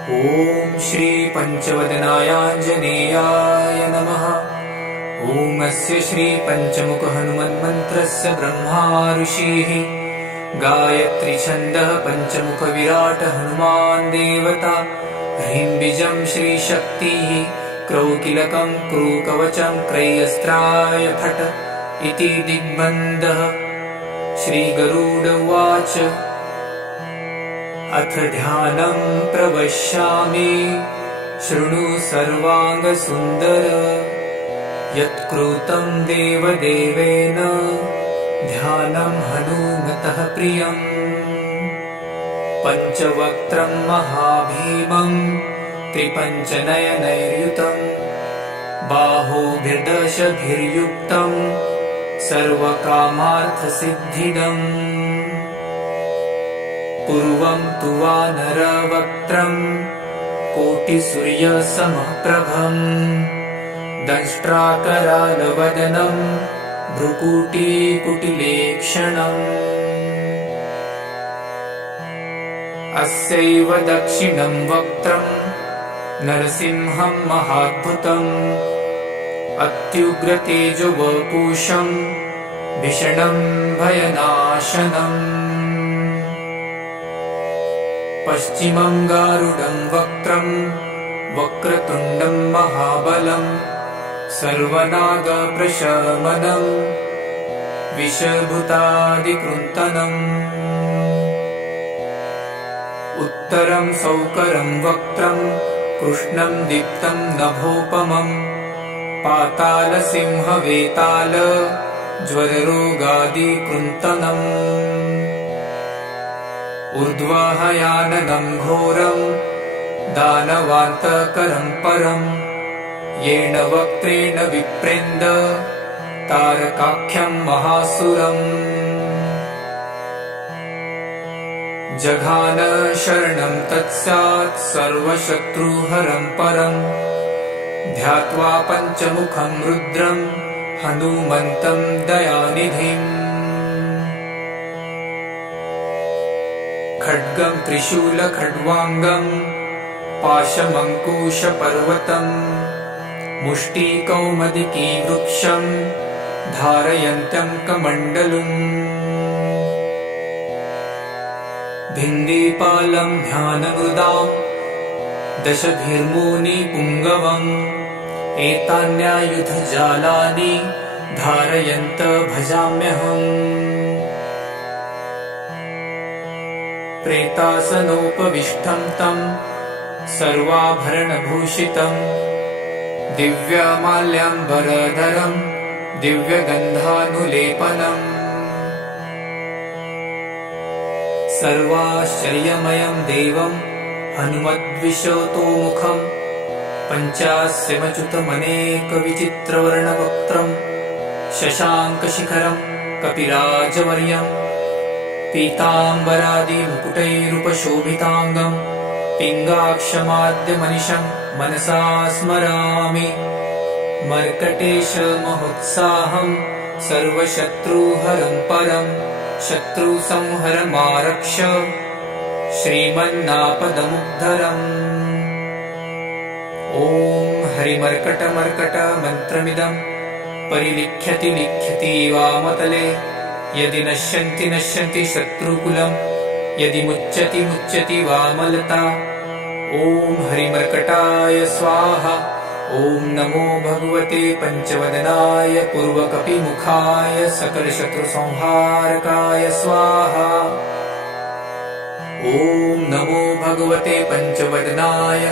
ॐ श्री पंचवदनायाञ्जनेयाय नमः। ॐ अस्य श्री पंचमुख हनुमन्मन्त्रस्य ब्रह्मा ऋषिः गायत्री छन्दः पंचमुख विराट हनुमान् देवता। ह्रीं बीजं श्री शक्तिः क्रौकिलकं क्रूकवचं क्रय्यस्त्राय फट् इति दिग्बन्धः। श्री गरुड उवाच अथ ध्यानं प्रवक्ष्यामि शृणु सर्वाङ्गसुन्दर। यत्कृतं देवदेवेन ध्यानं हनुमतः प्रियम्। पञ्चवक्त्रं महाभीमं त्रिपञ्चनयनैर्युतं बाहुभिर्दशभिर्युक्तं सर्वकामार्थसिद्धिदम्। पूर्वं तु वानरवक्त्रं कोटिसूर्यसमप्रभम् दंष्ट्राकरालवदनं भ्रुकुटिकुटिलेक्षणम्। अस्यैव दक्षिणं वक्त्रं नरसिंहं महाद्भुतम् अत्युग्रतेजोवपुषं भीषणं भयनाशनम्। पश्चिमं गारुडं वक्त्रं वक्रतुण्डं महाबलं सर्वनागप्रशमनं विषभूतादिकृन्तनम्। उत्तरं सौकरं वक्त्रं कृष्णं दीप्तं नभोपमं पातालसिंहवेताल ज्वररोगादिकृन्तनम्। ऊर्ध्वयाननं घोरं दानवान्तकरं परं येन वक्त्रेण विप्रेन्द तारकाख्यं महासुरम्। जघान शरणं तत्स्यात् सर्वशत्रुहरं परं ध्यात्वा पञ्चमुखं रुद्रं हनुमन्तं दयानिधिम्। खड्गं त्रिशूलखड्वाङ्गं पाशमङ्कुशपर्वतं मुष्टिकौमुदीवृक्षं धारयन्तं कमण्डलुम्। भिन्दिपालं ध्यानमृदां दशभिर्मुनिपुङ्गवम् एतान्यायुधजालानि धारयन्त भजाम्यहम्। प्रेतासनोपविष्टं तं सर्वाभरणभूषितं दिव्यमाल्याम्बरधरं दिव्यगन्धानुलेपनम्। सर्वाश्चर्यमयं देवं हनुमद्विशतोमुखं पञ्चास्यमच्युतमनेकविचित्रवर्णवक्त्रं शशाङ्कशिखरं कपिराजवर्यं पीताम्बरादिमुकुटैरुपशोभिताङ्गं पिङ्गाक्षमाद्यमनिशं मनसा स्मरामि। मर्कटेशमहोत्साहं सर्वशत्रुहरं परं शत्रुसंहरमारक्ष श्रीमन्नापदमुद्धरम्। ॐ हरिमर्कटमर्कट मन्त्रमिदं परिलिख्यति लिख्यति वामतले। यदि नश्यन्ति नश्यन्ति शत्रुकुलं यदि मुच्यति मुच्यति वामलता। ॐ हरिमर्कटाय स्वाहा। ॐ नमो भगवते पंचवदनाय पूर्वकपिमुखाय सकलशत्रुसंहारकाय स्वाहा। ॐ नमो भगवते पंचवदनाय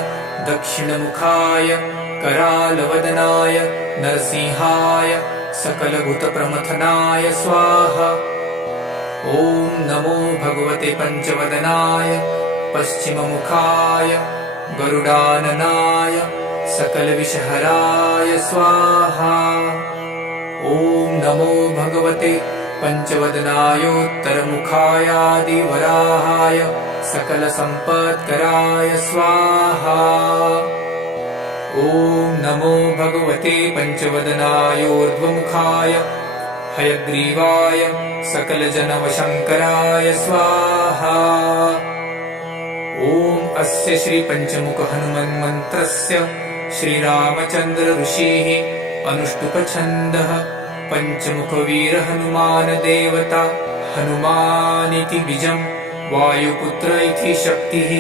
दक्षिणमुखाय करालवदनाय नरसिंहाय सकलभूतप्रमथनाय स्वाहा। ॐ नमो भगवते पंचवदनाय पश्चिममुखाय गरुडाननाय सकलविषहराय स्वाहा। ॐ नमो भगवते पंचवदनायोत्तरमुखायादिवराहाय सकलसम्पत्कराय स्वाहा। ॐ नमो भगवते पंचवदनायोर्ध्वमुखाय हयग्रीवाय सकलजनवशङ्कराय स्वाहा। ॐ अस्य श्रीपञ्चमुख हनुमन्मन्त्रस्य श्रीरामचन्द्र ऋषिः अनुष्टुप्छन्दः पञ्चमुखवीर हनुमान देवता हनुमानिति बीजम् वायुपुत्र इति शक्तिः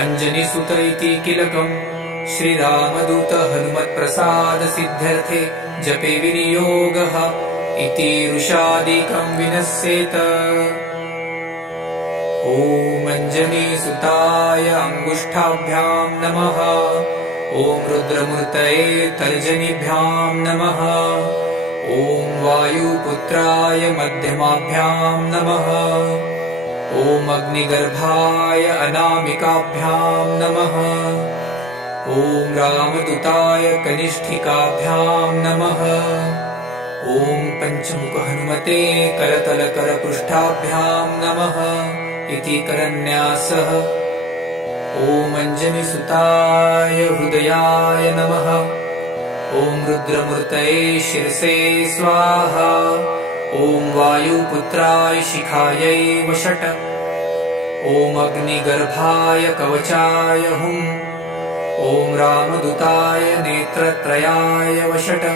अञ्जनीसुत इति कीलकम् श्रीरामदूत हनुमत्प्रसाद सिद्ध्यर्थे जपे विनियोगः इति ऋषादिकं विनश्येत। ॐ अञ्जनीसुताय अङ्गुष्ठाभ्यां नमः। ॐ रुद्रमूर्तये तर्जनीभ्यां नमः। ॐ वायुपुत्राय मध्यमाभ्यां नमः। ॐ अग्निगर्भाय अनामिकाभ्यां नमः। ॐ रामदूताय कनिष्ठिकाभ्यां नमः। ॐ पञ्चमुख हनुमते करतलकरपृष्ठाभ्यां नमः इति करन्यासः। ॐ अञ्जनीसुताय हृदयाय नमः। ॐ रुद्रमूर्तये शिरसे स्वाहा। ॐ वायुपुत्राय शिखायै वषट्। ॐ अग्निगर्भाय कवचाय हुम्। ॐ रामदूताय नेत्रत्रयाय वषट्।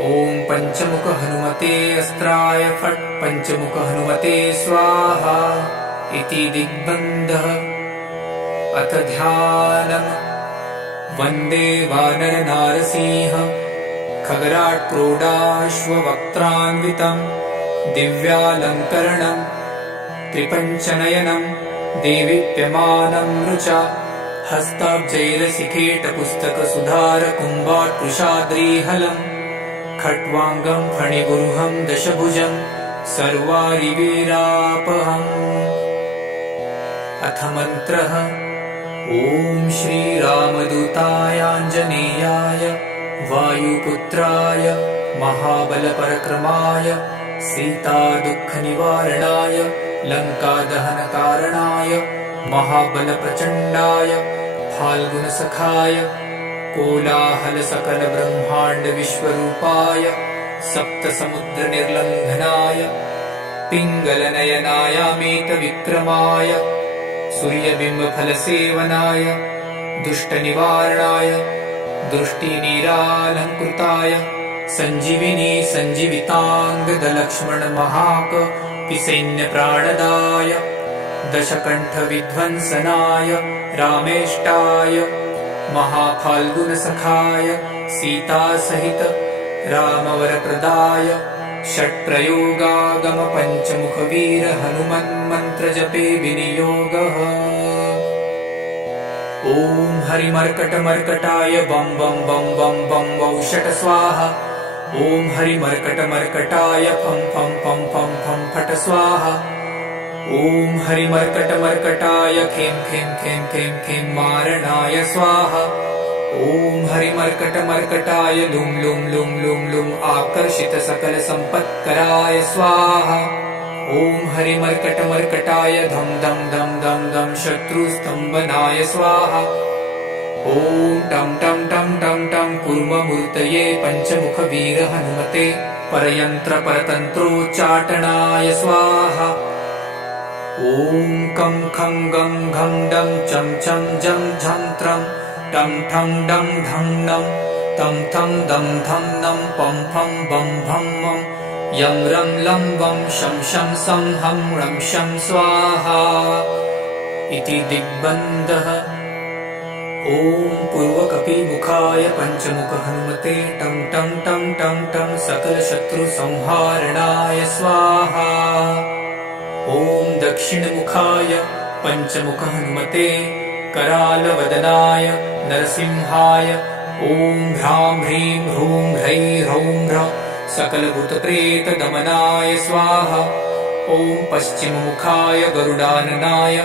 ॐ पञ्चमुख हनुमते अस्त्राय फट्। पञ्चमुख हनुमते स्वाहा इति दिग्बन्धः। अथ ध्यानम्। वन्दे वानर नारसिंह खगराट् क्रोडाश्ववक्त्रान्वितम् दिव्यालङ्करणम् त्रिपञ्चनयनम् देवीप्यमानम् रुचा हस्ताब्जैरसिकेटपुस्तकसुधारकुम्भाट्कृशाद्रीहलम् खट्वाङ्गम् फणिगुरुहम् दशभुजम् सर्वारिवीरापहम्। अथ मन्त्रः। ॐ श्रीरामदूताय आञ्जनेयाय वायुपुत्राय महाबलपरक्रमाय सीतादुःखनिवारणाय लङ्कादहनकारणाय महाबलप्रचण्डाय फाल्गुनसखाय कोलाहलसकलब्रह्माण्डविश्वरूपाय सप्तसमुद्रनिर्लङ्घनाय पिङ्गलनयनायामेतविक्रमाय सूर्यबिम्बफलसेवनाय दुष्टनिवारणाय दृष्टिनीरालङ्कृताय सञ्जीविनी सञ्जीविताङ्गदलक्ष्मणमहाकपिसैन्यप्राणदाय दशकण्ठविध्वंसनाय रामेष्टाय महाफाल्गुनसखाय सीतासहित रामवरप्रदाय षट्प्रयोगागम पञ्चमुखवीर हनुमन्मन्त्रजपे विनियोगः। ॐ हरिमर्कटमर्कटाय बं बं बं बं बं वौषट स्वाहा। ॐ हरिमर्कटमर्कटाय फं फं फं फं फं फट स्वाहा। ॐ हरिमर्कटमर्कटाय खें खें खें खें खें मारणाय स्वाहा। ॐ हरिमर्कटमर्कटाय लुं लुं लुं लुं लुं आकर्षितसकलसम्पत्कराय स्वाहा। ॐ हरिमर्कटमर्कटाय धं धं धं धं धं शत्रुस्तम्भनाय स्वाहा। ॐ टं टं टं टं टं कूर्ममूर्तये पञ्चमुखवीर हनुमते परयन्त्रपरतन्त्रोच्चाटनाय स्वाहा। ॐ कं खं गं घं डं चं चं जं झं त्रं टं ठं डं ढं नं तं थं दं धं नं पं फं बं भं मं यं रं लं वं शं शं सं हं रं शं स्वाहा इति दिग्बन्धः। ॐ पूर्वकपिमुखाय पञ्चमुख हनुमते टं टं टं टं टं सकलशत्रुसंहारणाय स्वाहा। ॐ दक्षिणमुखाय पञ्चमुख हनुमते करालवदनाय नरसिंहाय ॐ ह्रां ह्रीं ह्रूं ह्रैं ह्रौं ह्रः सकलभूतप्रेतदमनाय स्वाहा। ॐ पश्चिममुखाय गरुडाननाय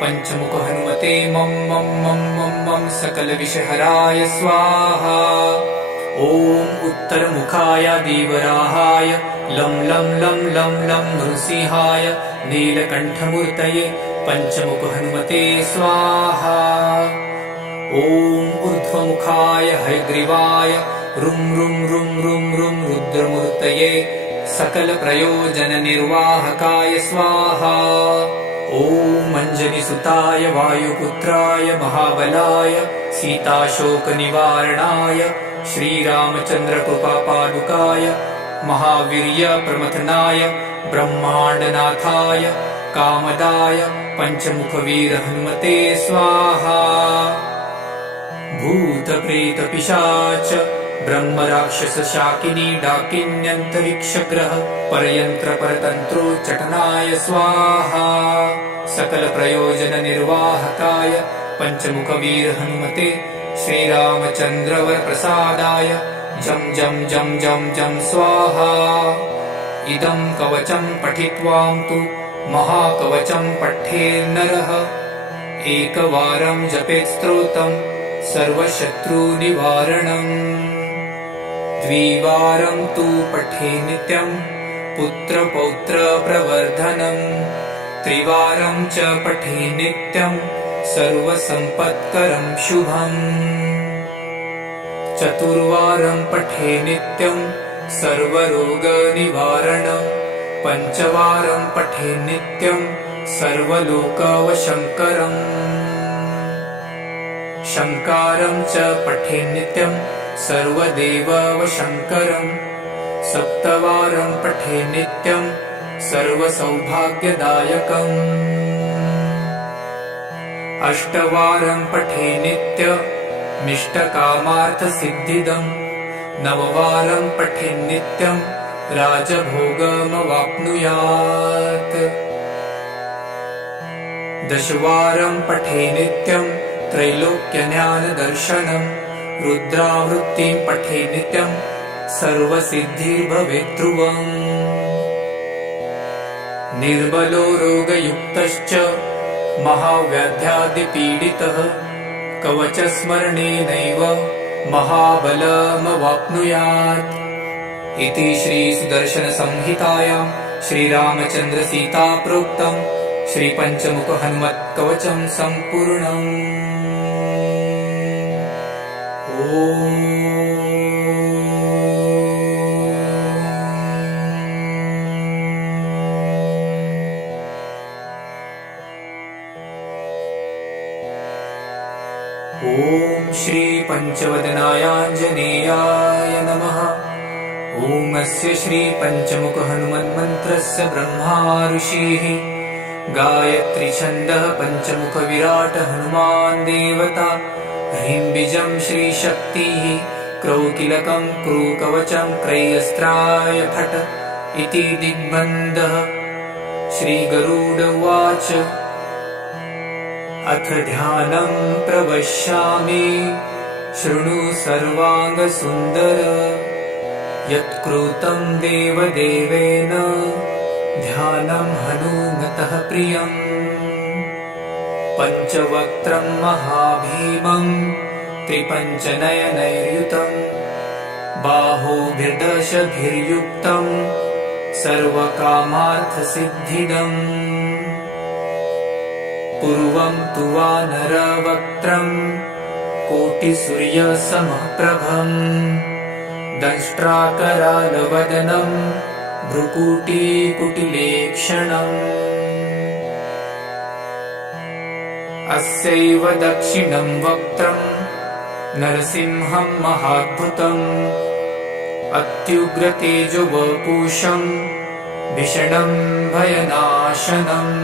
पञ्चमुख हनुमते मं मं मं मं मं सकलविषहराय स्वाहा। ॐ उत्तरमुखाय देवराहाय लं लं लं लं लं नृसिंहाय नीलकण्ठमूर्तये पञ्चमुख हनुमते स्वाहा। ॐ ऊर्ध्वमुखाय हयग्रीवाय रुं रुं रुं रुं रुं रुद्रमूर्तये सकलप्रयोजननिर्वाहकाय स्वाहा। ॐ ॐ अञ्जनिसुताय वायुपुत्राय महाबलाय सीताशोकनिवारणाय श्रीरामचन्द्रकृपापादुकाय महावीर्यप्रमथनाय ब्रह्माण्डनाथाय कामदाय पञ्चमुखवीरहनुमते स्वाहा। भूतप्रेतपिशाच ब्रह्मराक्षसशाकिनी डाकिन्यन्तरिक्षग्रह परयन्त्रपरतन्त्रोच्चाटनाय स्वाहा। सकलप्रयोजननिर्वाहकाय पञ्चमुखवीरहनुमते श्रीरामचन्द्रवरप्रसादाय जं जं जं जं जं स्वाहा। इदं कवचं पठित्वां तु महाकवचं पठेन्नरः एकवारं जपेत् स्तोत्रं सर्वशत्रुनिवारणम्। द्विवारं तु पठे नित्यं पुत्रपौत्रप्रवर्धनम्। त्रिवारं च पठे नित्यं सर्वसम्पत्करं शुभम्। चतुर्वारं पठे नित्यं सर्वरोगनिवारणम्। पञ्चवारं पठे नित्यं सर्वलोकवशङ्करम्। शङ्कारं च पठे नित्यं सर्वदेववशङ्करम्। सप्तवारं पठे नित्यं सर्वसौभाग्यदायकम्। अष्टवारं पठे नित्यमिष्टकामार्थसिद्धिदम्। नववारं पठे नित्यं राजभोगमवाप्नुयात्। दशवारं पठे नित्यं त्रैलोक्यज्ञानदर्शनम्। रुद्रावृत्तिं पठे नित्यं सर्वसिद्धिर्भवेत् ध्रुवम्। निर्बलो रोगयुक्तश्च महाव्याध्यादिपीडितः कवचस्मरणेनैव महाबलमवाप्नुयात्। इति श्रीसुदर्शनसंहितायां श्रीरामचन्द्रसीताप्रोक्तं श्रीपञ्चमुखहनुमत्कवचं सम्पूर्णम्। ॐ श्रीपञ्चवदनायाञ्जनेयाय नमः। ॐ अस्य श्रीपञ्चमुखहनुमन्मन्त्रस्य ब्रह्मा ऋषिः गायत्री छन्दः पञ्चमुखविराट हनुमान् देवता। ह्रीं बीजं श्रीशक्तिः क्रौकिलकं क्रूकवचं क्रयस्त्राय फट् इति दिग्बन्धः। श्रीगरुड उवाच अथ ध्यानं प्रवक्ष्यामि शृणु सर्वाङ्गसुन्दर। यत्कृतं देवदेवेन ध्यानं हनुमतः प्रियम्। पञ्चवक्त्रं महाभीमं त्रिपञ्चनयनैर्युतं। बाहुभिर्दशभिर्युक्तं सर्वकामार्थसिद्धिदम्। पूर्वं तु वानरवक्त्रं कोटिसूर्यसमप्रभम्। दंष्ट्राकरालवदनं भ्रुकुटिकुटिलेक्षणम्। अस्यैव दक्षिणं वक्त्रं नरसिंहं महाद्भुतम्। अत्युग्रतेजोवपुषं भीषणं भयनाशनम्।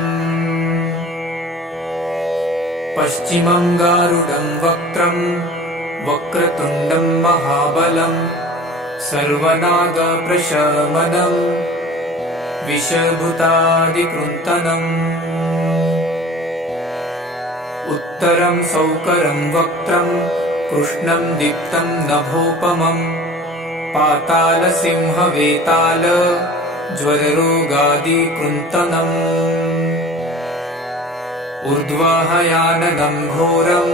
पश्चिमं गारुडं वक्त्रं वक्रतुण्डं महाबलं। सर्वनागप्रशमनं विषभूतादिकृन्तनम्। उत्तरं सौकरं वक्त्रं कृष्णं दीप्तं नभोपमम्। पातालसिंहवेताल ज्वररोगादिकृन्तनम्। ऊर्ध्वहयाननं घोरं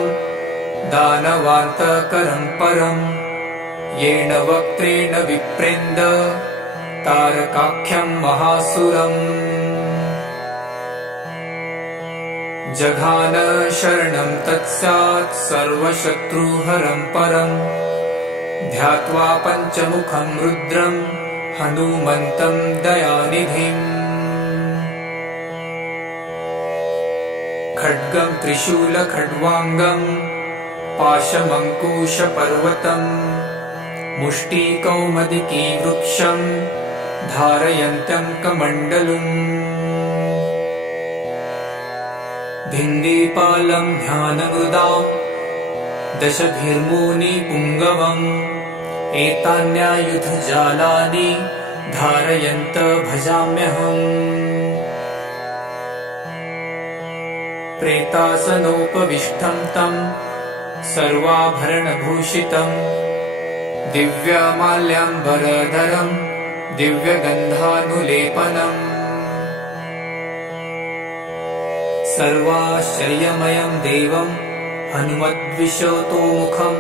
दानवान्तकरं परम्। येन वक्त्रेण विप्रेन्द तारकाख्यं महासुरम्। जघान शरणं तत्स्यात् सर्वशत्रुहरं परम्। ध्यात्वा पञ्चमुखं रुद्रं हनुमन्तं दयानिधिम्। खड्गं त्रिशूलखड्वाङ्गं पाशमङ्कुशपर्वतम् मुष्टिकौमदिकी वृक्षं धारयन्त्यङ्कमण्डलम् भिन्दीपालं ध्यानमृदां दशभिर्मुनिपुङ्गवम् एतान्यायुधजालानि धारयन्त भजाम्यहम् प्रेतासनोपविष्टं तं सर्वाभरणभूषितं दिव्यमाल्याम्बरधरं दिव्यगन्धानुलेपनम् सर्वाश्चर्यमयं देवं हनुमद्विशतोमुखं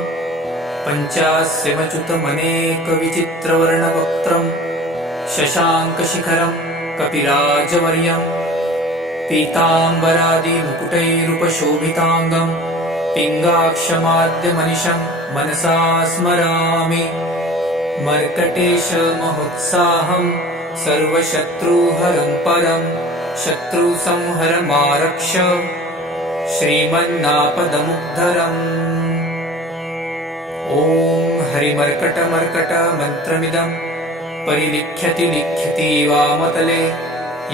पञ्चास्यमच्युतमनेकविचित्रवर्णवक्त्रं शशाङ्कशिखरं कपिराजवर्यं पीताम्बरादिमुकुटैरुपशोभिताङ्गं पिङ्गाक्षमाद्यमनिशं मनसा स्मरामि मर्कटेशमहोत्साहं सर्वशत्रुहरं परं शत्रुसंहरमारक्ष श्रीमन्नापदमुद्धरम् ॐ हरिमर्कटमर्कट मन्त्रमिदं परिलिख्यति लिख्यति वामतले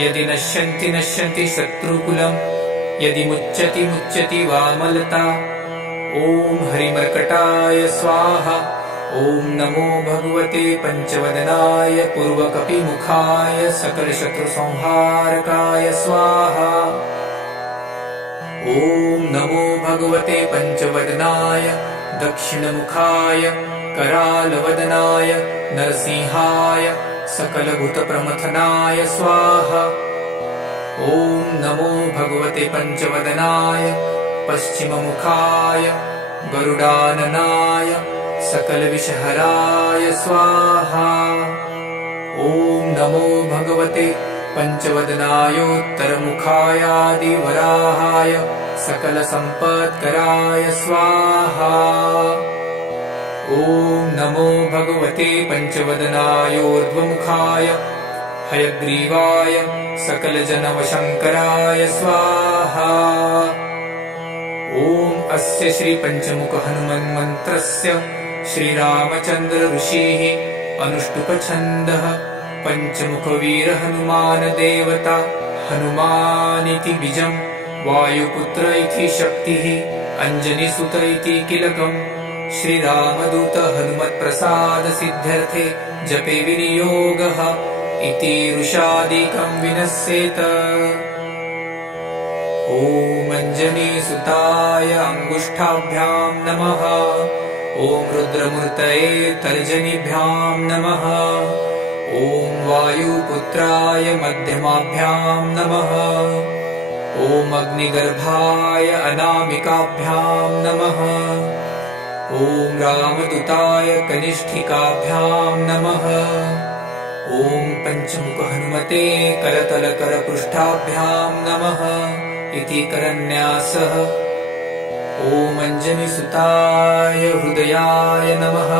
यदि नश्यन्ति नश्यन्ति शत्रुकुलं यदि मुच्यति मुच्यति वामलता ॐ हरिमर्कटाय स्वाहा ॐ नमो भगवते पञ्चवदनाय पूर्वकपिमुखाय सकलशत्रुसंहारकाय स्वाहा ॐ नमो भगवते पञ्चवदनाय दक्षिणमुखाय करालवदनाय नरसिंहाय सकलभूतप्रमथनाय स्वाहा ॐ नमो भगवते पञ्चवदनाय पश्चिममुखाय गरुडाननाय सकलविषहराय स्वाहा ॐ नमो भगवते पञ्चवदनायोत्तरमुखायादिवराहाय सकलसम्पत्कराय स्वाहा ॐ नमो भगवते पञ्चवदनायोर्ध्वमुखाय हयग्रीवाय सकलजनवशङ्कराय स्वाहा ॐ अस्य श्रीपञ्चमुखहनुमन्मन्त्रस्य श्रीरामचन्द्र ऋषिः अनुष्टुपछन्दः पञ्चमुखवीरहनुमानदेवता हनुमानिति बीजं वायुपुत्र इति शक्तिः अञ्जनीसुत इति किलकम् श्रीरामदूत हनुमत्प्रसादसिद्ध्यर्थे जपे विनियोगः इति ऋषादिकं विनश्येत ॐ अञ्जनीसुताय अङ्गुष्ठाभ्यां नमः ॐ रुद्रमूर्तये तर्जनीभ्यां नमः ॐ वायुपुत्राय मध्यमाभ्यां नमः ॐ अग्निगर्भाय अनामिकाभ्यां नमः ॐ रामदूताय कनिष्ठिकाभ्यां नमः ॐ पञ्चमुखहनुमते करतलकरपृष्ठाभ्यां नमः इति करन्यासः ॐ अञ्जनीसुताय हृदयाय नमः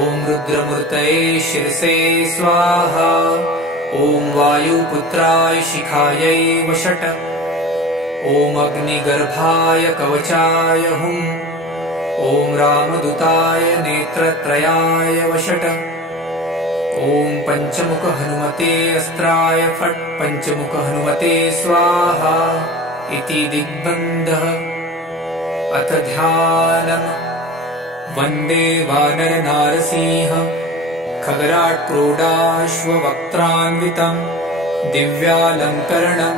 ॐ रुद्रमूर्तये शिरसे स्वाहा ॐ वायुपुत्राय शिखायै वषट् ॐ अग्निगर्भाय कवचाय हुम् ॐ रामदूताय नेत्रत्रयाय वषट् ॐ पञ्चमुखहनुमते अस्त्राय फट् पञ्चमुखहनुमते स्वाहा इति दिग्बन्धः अथ ध्यानम् वन्दे वानरनारसिंह खगराट्क्रोडाश्ववक्त्रान्वितं दिव्यालङ्करणं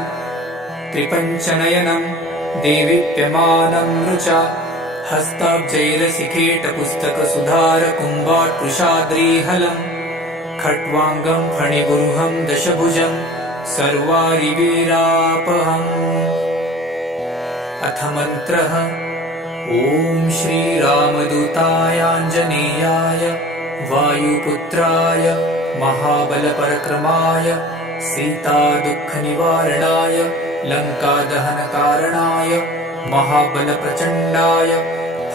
त्रिपञ्चनयनं देवीप्यमानं रुचा हस्ताब्जैरसिकेटपुस्तकसुधारकुम्भाट्कृशाद्रीहलम् खट्वाङ्गं फणिगुरुहं दशभुजं सर्वारिवीरापहम् अथ मन्त्रः ॐ श्रीरामदूतायाञ्जनेयाय वायुपुत्राय महाबलपरक्रमाय सीतादुःखनिवारणाय लङ्कादहनकारणाय महाबलप्रचण्डाय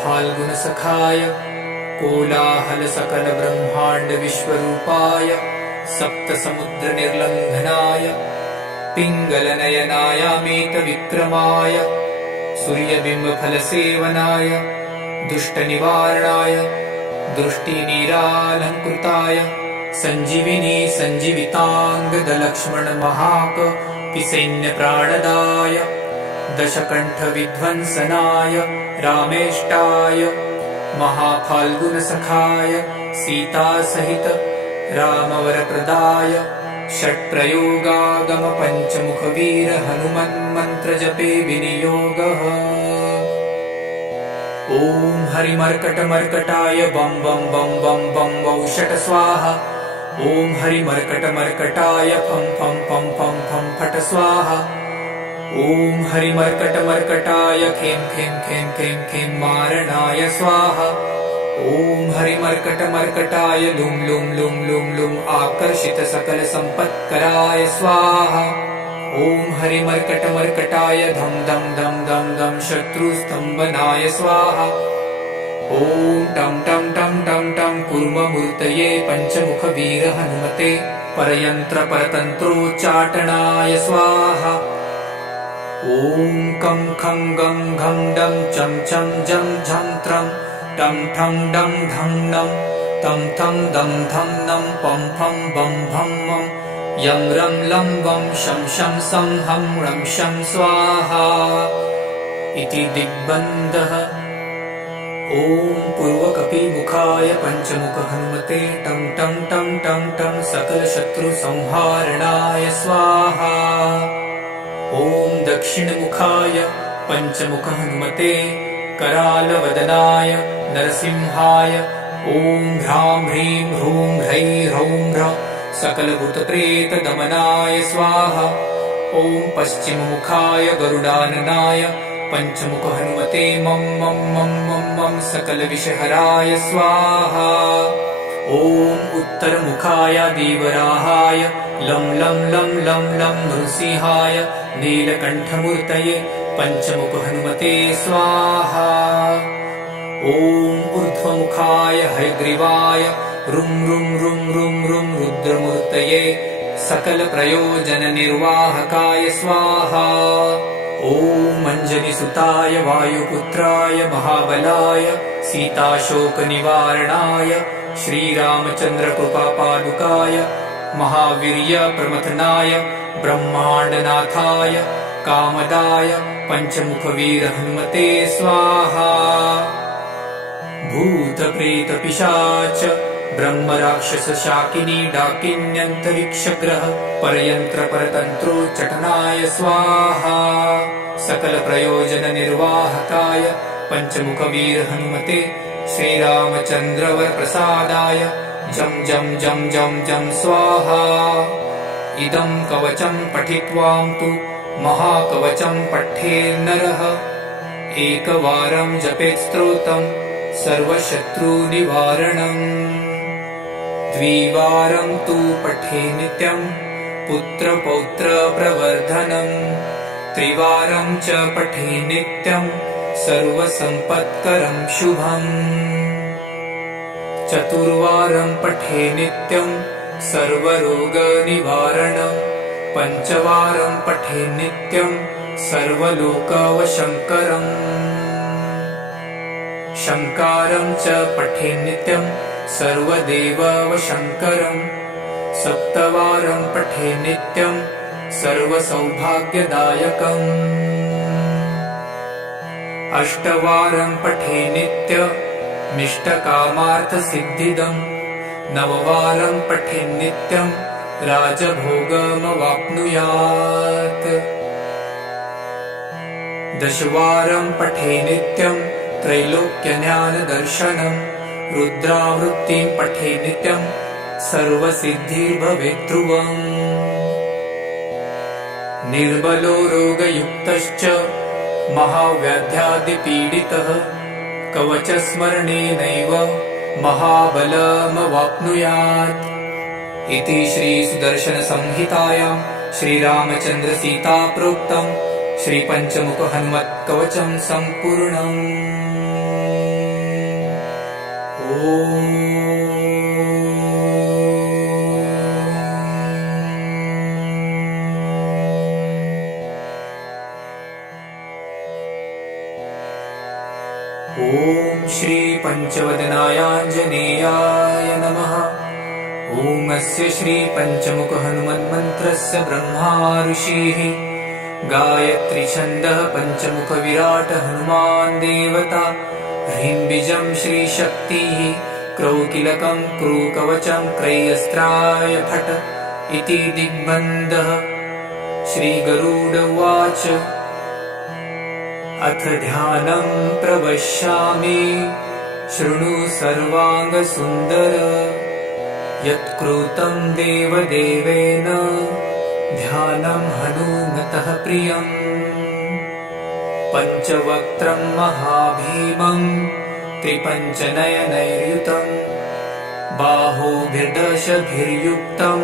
फाल्गुनसखाय कोलाहलसकलब्रह्माण्डविश्वरूपाय सप्तसमुद्रनिर्लङ्घनाय पिङ्गलनयनायामेतविक्रमाय सूर्यबिम्बफलसेवनाय दुष्टनिवारणाय दृष्टिनिरालङ्कृताय सञ्जीविनी सञ्जीविताङ्गदलक्ष्मणमहाकपिसैन्यप्राणदाय दशकण्ठविध्वंसनाय रामेष्टाय महाफाल्गुनसखाय सीतासहित रामवरप्रदाय षट्प्रयोगागमपञ्चमुखवीर हनुमन्मन्त्रजपे विनियोगः। ॐ हरिमर्कटमर्कटाय बं बं बं बं बं वौषट स्वाहा। ॐ हरिमर्कटमर्कटाय फं फं फं फं फं फट स्वाहा। ॐ हरिमर्कटमर्कटाय खें खें खें खें खें मारणाय स्वाहा। ॐ हरिमर्कटमर्कटाय लुं लुं लुं लुं लुं आकर्षित सकलसम्पत्कराय स्वाहा। ॐ हरिमर्कटमर्कटाय धं धं धं धं धं शत्रुस्तम्भनाय स्वाहा। ॐ टं टं टं टं टं कूर्ममूर्तये पञ्चमुखवीर हनुमते परयन्त्रपरतन्त्रोच्चाटनाय स्वाहा। ॐ कं खं गं घं डं चं चं जं झं त्रं टं ठं डं धं नं तं थं दं धं नं पं फं बं भं मं यं रं लं वं शं शं सं हं रं शं स्वाहा इति दिग्बन्धः। ॐ पूर्वकपिमुखाय पञ्चमुख हनुमते टं टं टं टं टं सकलशत्रुसंहारणाय स्वाहा। ॐ दक्षिणमुखाय पञ्चमुख हनुमते करालवदनाय नरसिंहाय ॐ ह्रां ह्रीं ह्रूं ह्रैं ह्रौं ह्रः सकलभूतप्रेतदमनाय स्वाहा। ॐ पश्चिममुखाय गरुडाननाय पञ्चमुख हनुमते मं मं मं मं मं सकलविषहराय स्वाहा। ॐ उत्तरमुखाय देवराहाय लं लं लं लं लं नृसिंहाय नीलकण्ठमूर्तये पञ्चमुख हनुमते स्वाहा। ॐ ऊर्ध्वमुखाय हयग्रीवाय रुं रुं रुं रुं रुं रुद्रमूर्तये सकलप्रयोजननिर्वाहकाय स्वाहा। ॐ अञ्जनिसुताय वायुपुत्राय महाबलाय सीताशोकनिवारणाय श्रीरामचन्द्रकृपापादुकाय महावीर्यप्रमथनाय ब्रह्माण्डनाथाय कामदाय पञ्चमुखवीर हनुमते स्वाहा। भूतप्रेतपिशाच ब्रह्मराक्षसशाकिनी डाकिन्यन्तरिक्षग्रह परयन्त्रपरतन्त्रोच्चाटनाय स्वाहा। सकलप्रयोजननिर्वाहकाय पञ्चमुखवीर हनुमते श्रीरामचन्द्रवरप्रसादाय जं जं जं जं जं स्वाहा। इदं कवचं पठित्वां तु महाकवचं पठेन्नरः एकवारं जपेत् स्तोत्रं सर्वशत्रुनिवारणम्। द्विवारं तु पठे नित्यं पुत्रपौत्रप्रवर्धनम्। त्रिवारं च पठे नित्यं सर्वसम्पत्करं शुभम्। चतुर्वारं पठे नित्यं सर्वरोगनिवारणम्। पञ्चवारं पठे नित्यं सर्वलोकवशङ्करम्। शङ्कारं च पठे नित्यं सर्वदेववशङ्करम्। सप्तवारं पठे नित्यं सर्वसौभाग्यदायकम्। अष्टवारं पठे नित्यमिष्टकामार्थसिद्धिदम्। नववारं पठे नित्यं राजभोगमवाप्नुयात्। दशवारं पठे नित्यं त्रैलोक्यज्ञानदर्शनम्। रुद्रावृत्तिं पठे नित्यं सर्वसिद्धिर्भवेत् ध्रुवम्। निर्बलो रोगयुक्तश्च महाव्याध्यादिपीडितः कवचस्मरणेनैव महाबलमवाप्नुयात् इति श्रीसुदर्शनसंहितायां श्रीरामचन्द्रसीता प्रोक्तं श्रीपञ्चमुख हनुमत्कवचं सम्पूर्णम्। ॐ श्री पञ्चवदनायाञ्जनेयाय नमः। ॐ अस्य श्री पञ्चमुख हनुमन्मन्त्रस्य ब्रह्मा ऋषिः गायत्री छन्दः पञ्चमुख विराट हनुमान् देवता। ह्रीं बीजं श्री शक्तिः क्रौकिलकं क्रूकवचं क्रय्यस्त्राय फट् इति दिग्बन्धः। श्री गरुड उवाच अथ ध्यानं प्रवक्ष्यामि शृणु सर्वाङ्गसुन्दर। यत्कृतं देवदेवेन ध्यानं हनुमतः प्रियम्। पञ्चवक्त्रं महाभीमं त्रिपञ्चनयनैर्युतं बाहुभिर्दशभिर्युक्तं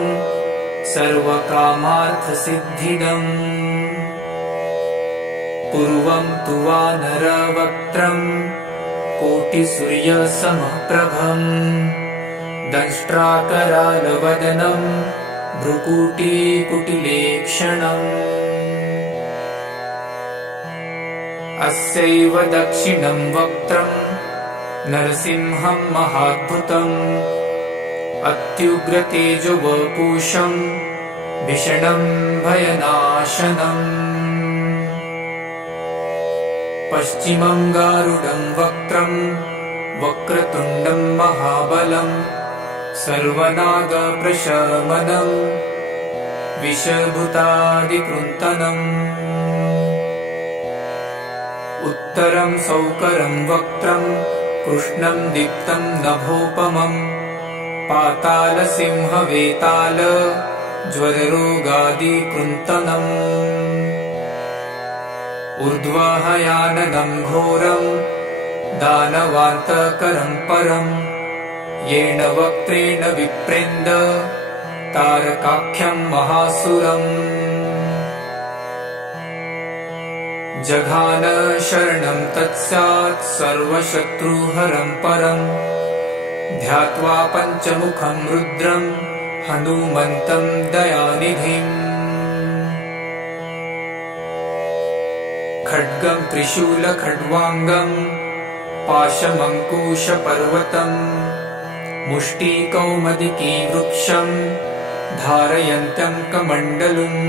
सर्वकामार्थसिद्धिदम्। पूर्वं तु वानरवक्त्रं कोटिसूर्यसमप्रभम् दंष्ट्राकरालवदनं भ्रुकुटीकुटिलेक्षणम्। अस्यैव दक्षिणं वक्त्रं नरसिंहं महाद्भुतम् अत्युग्रतेजोवपुषं भीषणं भयनाशनम्। पश्चिमं गारुडं वक्त्रं वक्रतुण्डं महाबलं सर्वनागप्रशमनं विषभूतादिकृन्तनम्। उत्तरं सौकरं वक्त्रं कृष्णं दीप्तं नभोपमं पातालसिंहवेताल ज्वररोगादिकृन्तनम्। ऊर्ध्वहयाननं घोरं दानवान्तकरं परं येन वक्त्रेण विप्रेन्द तारकाख्यं महासुरम्। जघान शरणं तत्स्यात् सर्वशत्रुहरं परं ध्यात्वा पञ्चमुखं रुद्रं हनुमन्तं दयानिधिम्। खड्गं त्रिशूलखड्वाङ्गं पाशमङ्कुशपर्वतं मुष्टिकौमदिकी वृक्षं धारयन्तं कमण्डलुम्।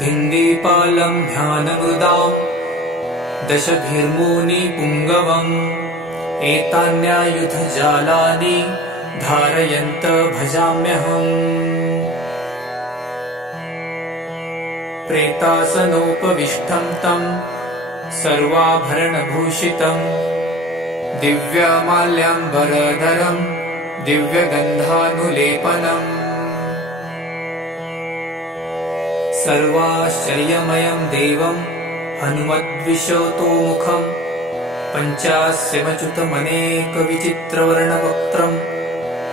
भिन्दीपालं ध्यानमृदां दशभिर्मुनिपुङ्गवम् एतान्यायुधजालानि धारयन्त भजाम्यहम्। प्रेतासनोपविष्टं तं सर्वाभरणभूषितं दिव्यमाल्याम्बरधरं दिव्यगन्धानुलेपनम्। सर्वाश्चर्यमयं देवं हनुमद्विशतोमुखं पञ्चास्यमच्युतमनेकविचित्रवर्णवक्त्रं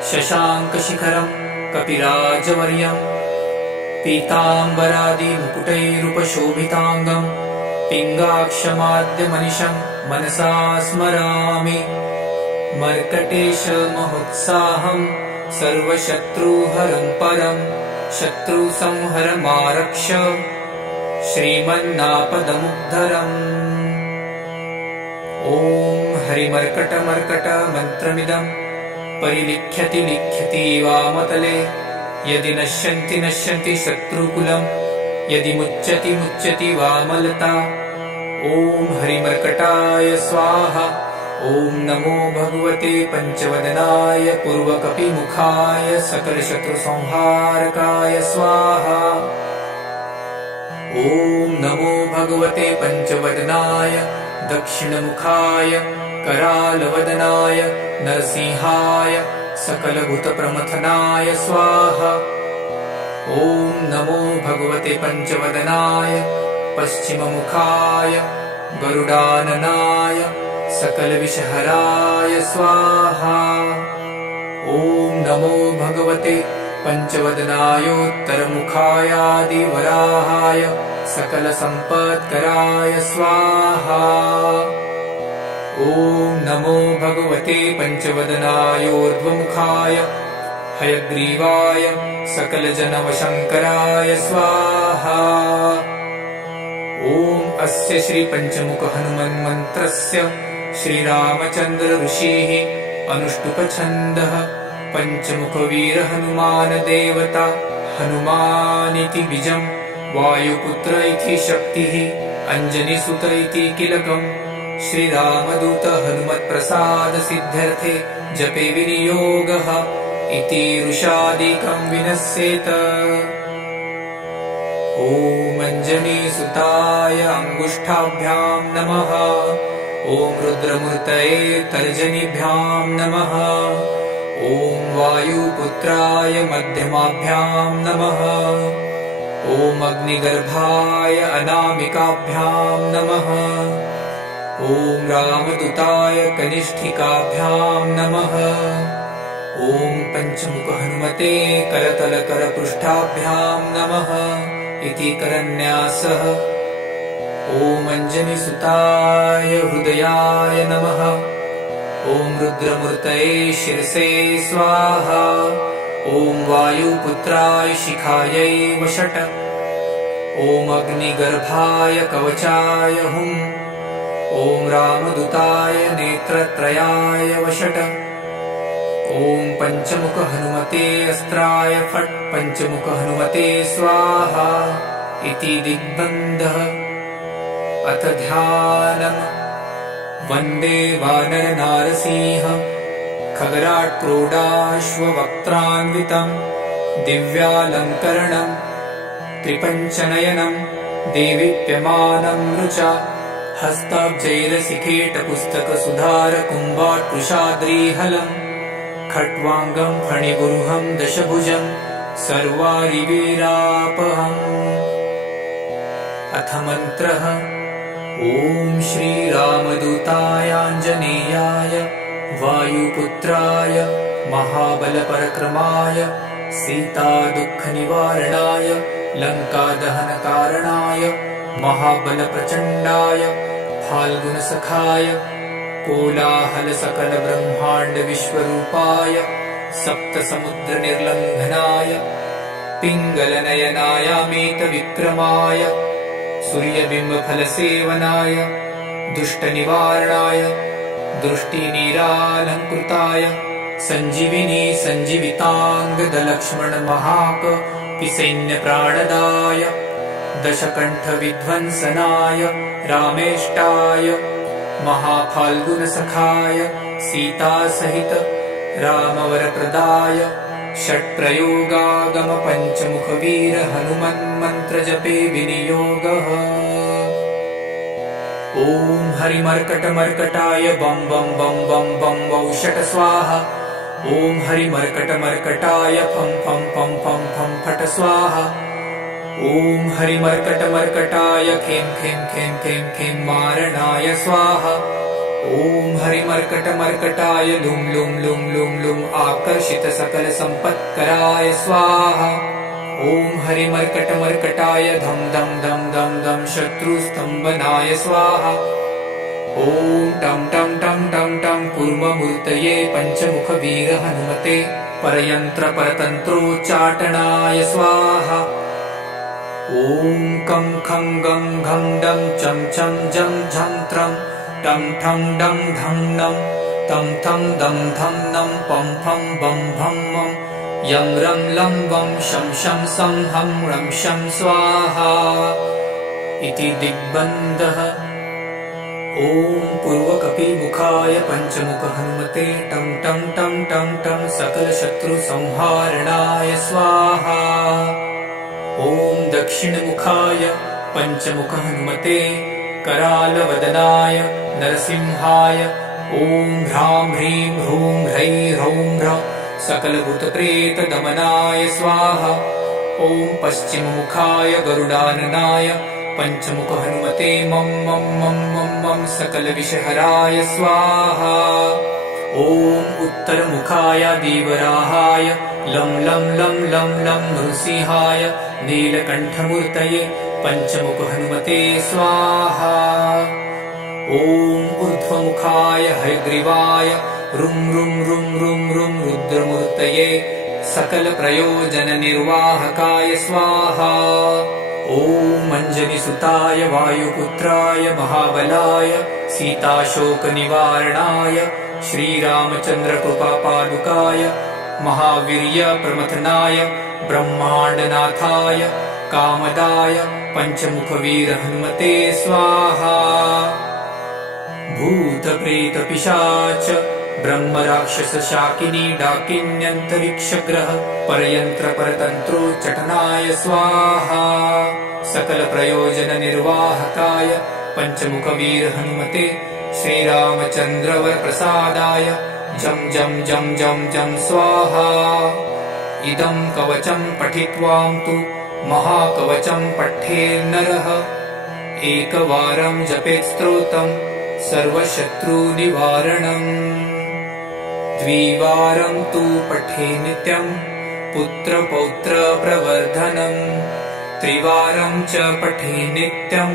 शशाङ्कशिखरं कपिराजवर्यं पीताम्बरादिमुकुटैरुपशोभिताङ्गं पिङ्गाक्षमाद्यमनिशं मनसा स्मरामि। मर्कटेशमहोत्साहं सर्वशत्रुहरं परं शत्रुसंहरमारक्ष श्रीमन्नापदमुद्धरम्। ॐ हरिमर्कटमर्कट मन्त्रमिदं परिलिख्यति लिख्यति वामतले यदि नश्यन्ति नश्यन्ति शत्रुकुलं यदि मुच्यति मुच्यति वामलता। ॐ हरिमर्कटाय स्वाहा। ॐ नमो भगवते पञ्चवदनाय पूर्वकपिमुखाय सकलशत्रुसंहारकाय स्वाहा। ॐ नमो भगवते पञ्चवदनाय दक्षिणमुखाय करालवदनाय नरसिंहाय सकलभूतप्रमथनाय स्वाहा। ॐ नमो भगवते पञ्चवदनाय पश्चिममुखाय गरुडाननाय सकलविषहराय स्वाहा। ॐ नमो भगवते पञ्चवदनायोत्तरमुखायादिवराहाय सकलसम्पत्कराय स्वाहा। ॐ नमो भगवते पञ्चवदनायोर्ध्वमुखाय हयग्रीवाय सकलजनवशङ्कराय स्वाहा। ॐ ॐ अस्य श्री पंचमुख हनुमन्मन्त्रस्य श्रीरामचन्द्र ऋषिः अनुष्टुप्छन्दः पंचमुखवीर हनुमान देवता हनुमानिति बीजं वायुपुत्र इति शक्तिः अंजनीसुत इति कीलकम् श्रीरामदूत हनुमत्प्रसाद सिद्ध्यर्थे जपे विनियोगः इति ऋषादिकं विनश्येत। ॐ अंजनीसुताय अंगुष्ठाभ्यां नमः। ॐ रुद्रमूर्तये तर्जनीभ्यां नमः। ॐ वायुपुत्राय मध्यमाभ्यां नमः। ॐ अग्निगर्भाय अनामिकाभ्यां नमः। ॐ रामदूताय कनिष्ठिकाभ्यां नमः। ॐ पंचमुख हनुमते करतलकरपृष्ठाभ्यां नमः इति करन्यासः। ॐ अंजनीसुताय हृदयाय नमः। ॐ रुद्रमूर्तये शिरसे स्वाहा। ॐ वायुपुत्राय शिखायै वषट्। ॐ अग्निगर्भाय कवचाय हुम्। ॐ रामदूताय नेत्रत्रयाय वषट्। ॐ पंचमुख हनुमते अस्त्राय फट्। पंचमुख हनुमते स्वाहा इति दिग्बन्धः। अथ ध्यानम्। वन्दे वानर नारसिंह खगराट् क्रोडाश्ववक्त्रान्वितं दिव्यालङ्करणं त्रिपञ्चनयनं देवीप्यमानं रुचा हस्ताब्जैरसिकेटपुस्तकसुधारकुम्भाट्कुशाद्रीहलं खट्वाङ्गं फणिगुरुहं दशभुजं सर्वारिवीरापहम्। अथ मन्त्रः। ॐ श्रीरामदूताय आञ्जनेयाय वायुपुत्राय महाबलपरक्रमाय सीतादुःखनिवारणाय लङ्कादहनकारणाय महाबलप्रचण्डाय फाल्गुनसखाय कोलाहलसकलब्रह्माण्डविश्वरूपाय सप्तसमुद्रनिर्लङ्घनाय पिङ्गलनयनायामेतविक्रमाय सूर्यबिम्बफलसेवनाय दुष्टनिवारणाय दृष्टिनीरालङ्कृताय सञ्जीविनी सञ्जीविताङ्गदलक्ष्मणमहाकपिसैन्यप्राणदाय दशकण्ठविध्वंसनाय रामेष्टाय महाफाल्गुनसखाय सीतासहित रामवरप्रदाय षट्प्रयोगागम पंचमुखवीर हनुमन्मन्त्रजपे विनियोगः। ॐ हरिमर्कटमर्कटाय बं बं बं बं बं वौषट स्वाहा। ॐ हरिमर्कटमर्कटाय फं फं फं फं फं फट स्वाहा। ॐ हरिमर्कटमर्कटाय खें खें खें खें खें मारणाय स्वाहा। ॐ हरिमर्कटमर्कटाय लुं लुं लुं लुं लुं आकर्षितसकलसम्पत्कराय स्वाहा। ॐ हरिमर्कटमर्कटाय धं धं धं धं धं शत्रुस्तम्भनाय स्वाहा। ॐ टं टं टं टं टं कूर्ममूर्तये पंचमुखवीर हनुमते परयन्त्रपरतन्त्रोच्चाटनाय स्वाहा। ॐ कं खं गं घं डं चं चं जं झं त्रं टं ठं डं ढं नं तं थं दं धं नं पं फं बं भं मं यं रं लं वं शं शं सं हं रं शं स्वाहा इति दिग्बन्धः। ॐ पूर्वकपिमुखाय पंचमुख हनुमते टं टं टं टं टं सकलशत्रुसंहारणाय स्वाहा। ॐ दक्षिणमुखाय पंचमुख हनुमते करालवदनाय नरसिंहाय ॐ ह्रां ह्रीं ह्रूं ह्रैं ह्रौं ह्रः सकलभूतप्रेतदमनाय स्वाहा। ॐ पश्चिममुखाय गरुडाननाय पंचमुख हनुमते मं मं मं मं मं सकलविषहराय स्वाहा। ॐ उत्तरमुखाय दीवराहाय लं लं लं लं लं नृसिंहाय नीलकण्ठमूर्तये पंचमुख हनुमते स्वाहा। ॐ ऊर्ध्वमुखाय हयग्रीवाय रुं रुं रुं रुं रुं रुद्रमूर्तये सकलप्रयोजननिर्वाहकाय स्वाहा। ॐ ॐ अञ्जनिसुताय वायुपुत्राय महाबलाय सीताशोकनिवारणाय श्रीरामचन्द्रकृपापादुकाय महावीर्यप्रमथनाय ब्रह्माण्डनाथाय कामदाय पञ्चमुखवीर हनुमते स्वाहा। भूतप्रेतपिशाच ब्रह्मराक्षसशाकिनी डाकिन्यन्तरिक्षग्रह परयन्त्रपरतन्त्रोच्चाटनाय स्वाहा। सकलप्रयोजननिर्वाहकाय पञ्चमुखवीर हनुमते श्रीरामचन्द्रवरप्रसादाय जं जं जं जं जं स्वाहा। इदं कवचं पठित्वां तु महाकवचं पठेन्नरः एकवारं जपेत् स्तोत्रं सर्वशत्रुनिवारणम्। द्विवारं तु पठे नित्यं पुत्रपौत्रप्रवर्धनम्। त्रिवारं च पठे नित्यं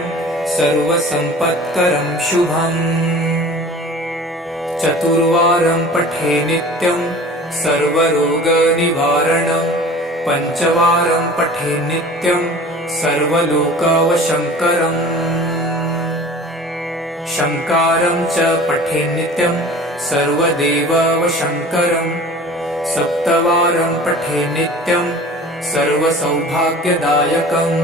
सर्वसम्पत्करं शुभम्। चतुर्वारं पठे नित्यं सर्वरोगनिवारणम्। पञ्चवारं पठे नित्यं सर्वलोकवशङ्करम्। शङ्कारं च पठे नित्यं सर्वदेववशङ्करम्। सप्तवारं पठे नित्यं सर्वसौभाग्यदायकम्।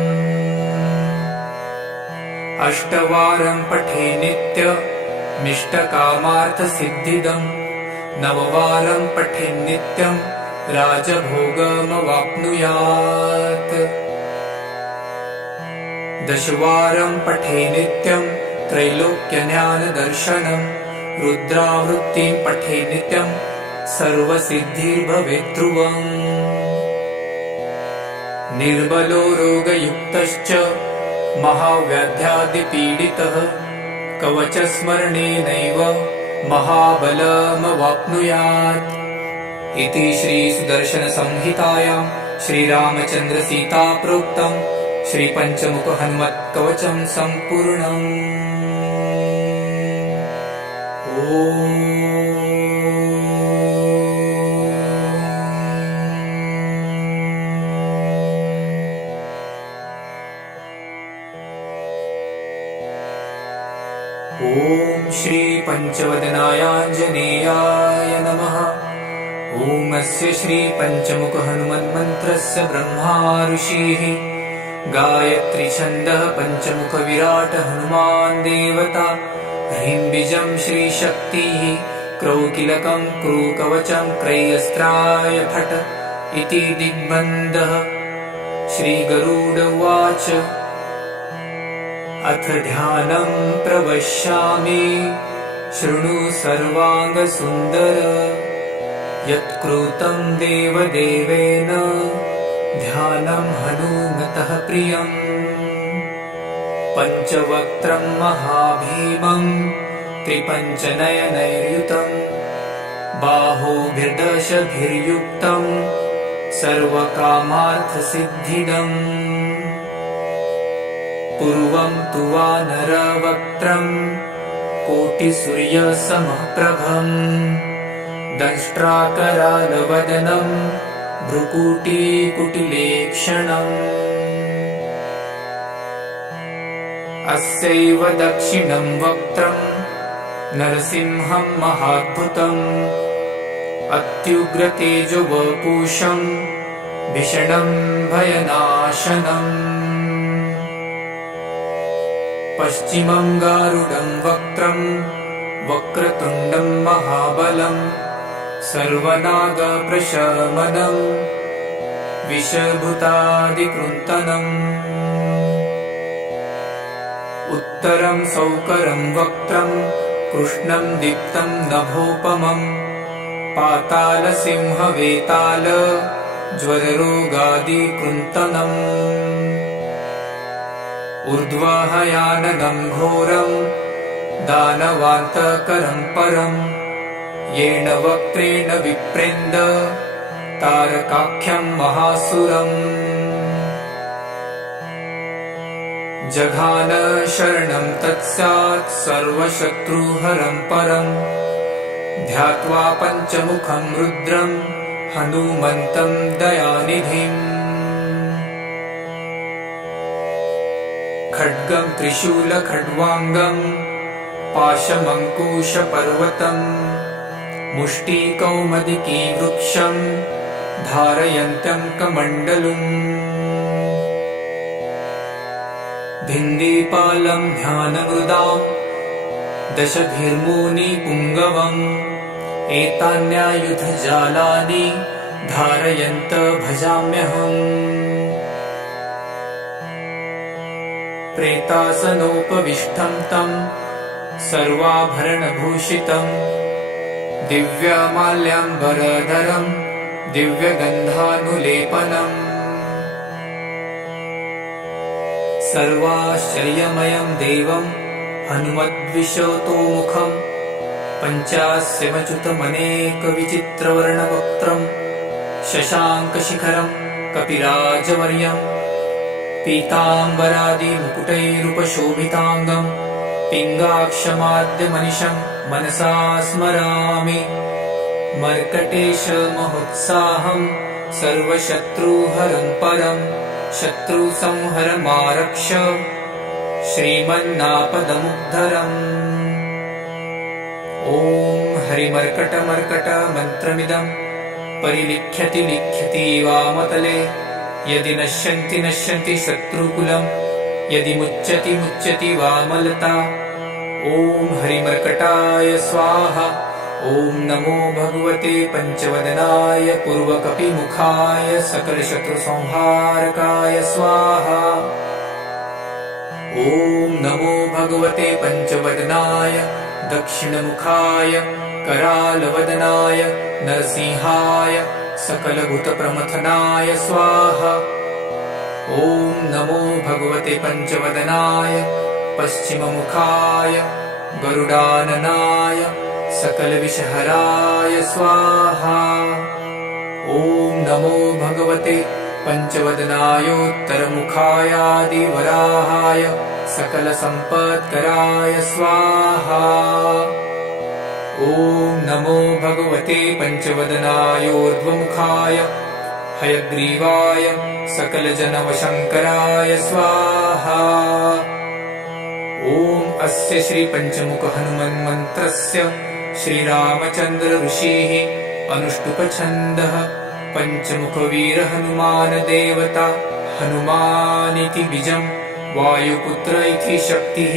अष्टवारं पठे नित्यमिष्टकामार्थसिद्धिदम्। नववारं पठे नित्यं राजभोगमवाप्नुयात्। दशवारं पठे नित्यं त्रैलोक्यज्ञानदर्शनम्। रुद्रावृत्तिं पठे नित्यं सर्वसिद्धिर्भवेत् ध्रुवम्। निर्बलो रोगयुक्तश्च महाव्याध्यादिपीडितः कवचस्मरणेनैव महाबलमवाप्नुयात्। इति श्रीसुदर्शनसंहितायां श्रीरामचन्द्रसीता प्रोक्तं श्रीपञ्चमुखहनुमत्कवचं सम्पूर्णम्। ॐ श्रीपञ्चवदनायाञ्जनेयाय नमः। ॐ अस्य श्रीपञ्चमुखहनुमन्मन्त्रस्य ब्रह्मा ऋषिः गायत्रीछन्दः पञ्चमुखविराट हनुमान् देवता। ह्रीं बीजं श्रीशक्तिः क्रौकिलकं क्रूकवचं क्रय्यस्त्राय फट् इति दिग्बन्धः। श्रीगरुड उवाच अथ ध्यानं प्रवक्ष्यामि शृणु सर्वाङ्गसुन्दर। यत्कृतं देवदेवेन ध्यानं हनुमतः प्रियम्। पञ्चवक्त्रं महाभीमं त्रिपञ्चनयनैर्युतं। बाहुभिर्दशभिर्युक्तं सर्वकामार्थसिद्धिदम्। पूर्वं तु वानरवक्त्रं कोटिसूर्यसमप्रभम्। दंष्ट्राकरालवदनं भ्रुकुटीकुटिलेक्षणम्। अस्यैव दक्षिणं वक्त्रं नरसिंहं महाद्भुतम्। अत्युग्रतेजोवपुषं भीषणं भयनाशनम्। पश्चिमं गारुडं वक्त्रं वक्रतुण्डं महाबलम्। सर्वनागप्रशमनम् विषभूतादिकृन्तनम्। उत्तरं सौकरं वक्त्रं कृष्णं दीप्तं नभोपमम्। पातालसिंहवेताल ज्वररोगादिकृन्तनम्। ऊर्ध्वहयाननं घोरं दानवान्तकरं परम्। येन वक्त्रेण विप्रेन्द तारकाख्यं महासुरम्। जघान शरणं तत्स्यात् सर्वशत्रुहरं परम्। ध्यात्वा पञ्चमुखं रुद्रं हनुमन्तं दयानिधिम्। खड्गं त्रिशूलखड्वाङ्गं पाशमङ्कुशपर्वतं मुष्टिकौमदिकी वृक्षं धारयन्तं कमण्डलुम् भिन्दीपालं ध्यानमृदां दशभिर्मुनिपुङ्गवम् एतान्यायुधजालानि धारयन्त भजाम्यहम् प्रेतासनोपविष्टं तं सर्वाभरणभूषितं दिव्यमाल्याम्बरधरं दिव्यगन्धानुलेपनम् सर्वाश्चर्यमयं देवं हनुमद्विशतोमुखं पञ्चास्यमच्युतमनेकविचित्रवर्णवक्त्रं शशाङ्कशिखरं कपिराजवर्यं पीताम्बरादिमुकुटैरुपशोभिताङ्गं पिङ्गाक्षमाद्यमनिशं मनसा स्मरामि मर्कटेशमहोत्साहं सर्वशत्रुहरं परं शत्रुसंहरमारक्ष श्रीमन्नापदमुद्धरम् ॐ हरिमर्कटमर्कटमन्त्रमिदं परिलिख्यति लिख्यति वामतले यदि नश्यन्ति नश्यन्ति शत्रुकुलं यदि मुच्यति मुच्यति वामलता ॐ हरिमर्कटाय स्वाहा ॐ नमो भगवते पञ्चवदनाय पूर्वकपिमुखाय सकलशत्रुसंहारकाय स्वाहा ॐ नमो भगवते पञ्चवदनाय दक्षिणमुखाय करालवदनाय नरसिंहाय सकलभूतप्रमथनाय स्वाहा ॐ नमो भगवते पञ्चवदनाय पश्चिममुखाय गरुडाननाय सकलविषहराय स्वाहा ॐ नमो भगवते पञ्चवदनायोत्तरमुखायादिवराहाय सकलसम्पत्कराय स्वाहा ॐ नमो भगवते पञ्चवदनायोर्ध्वमुखाय हयग्रीवाय सकलजनवशङ्कराय स्वाहा ॐ अस्य श्रीपञ्चमुखहनुमन्मन्त्रस्य श्रीरामचन्द्र ऋषिः अनुष्टुपछन्दः पञ्चमुखवीरहनुमानदेवता हनुमानिति बीजं वायुपुत्र इति शक्तिः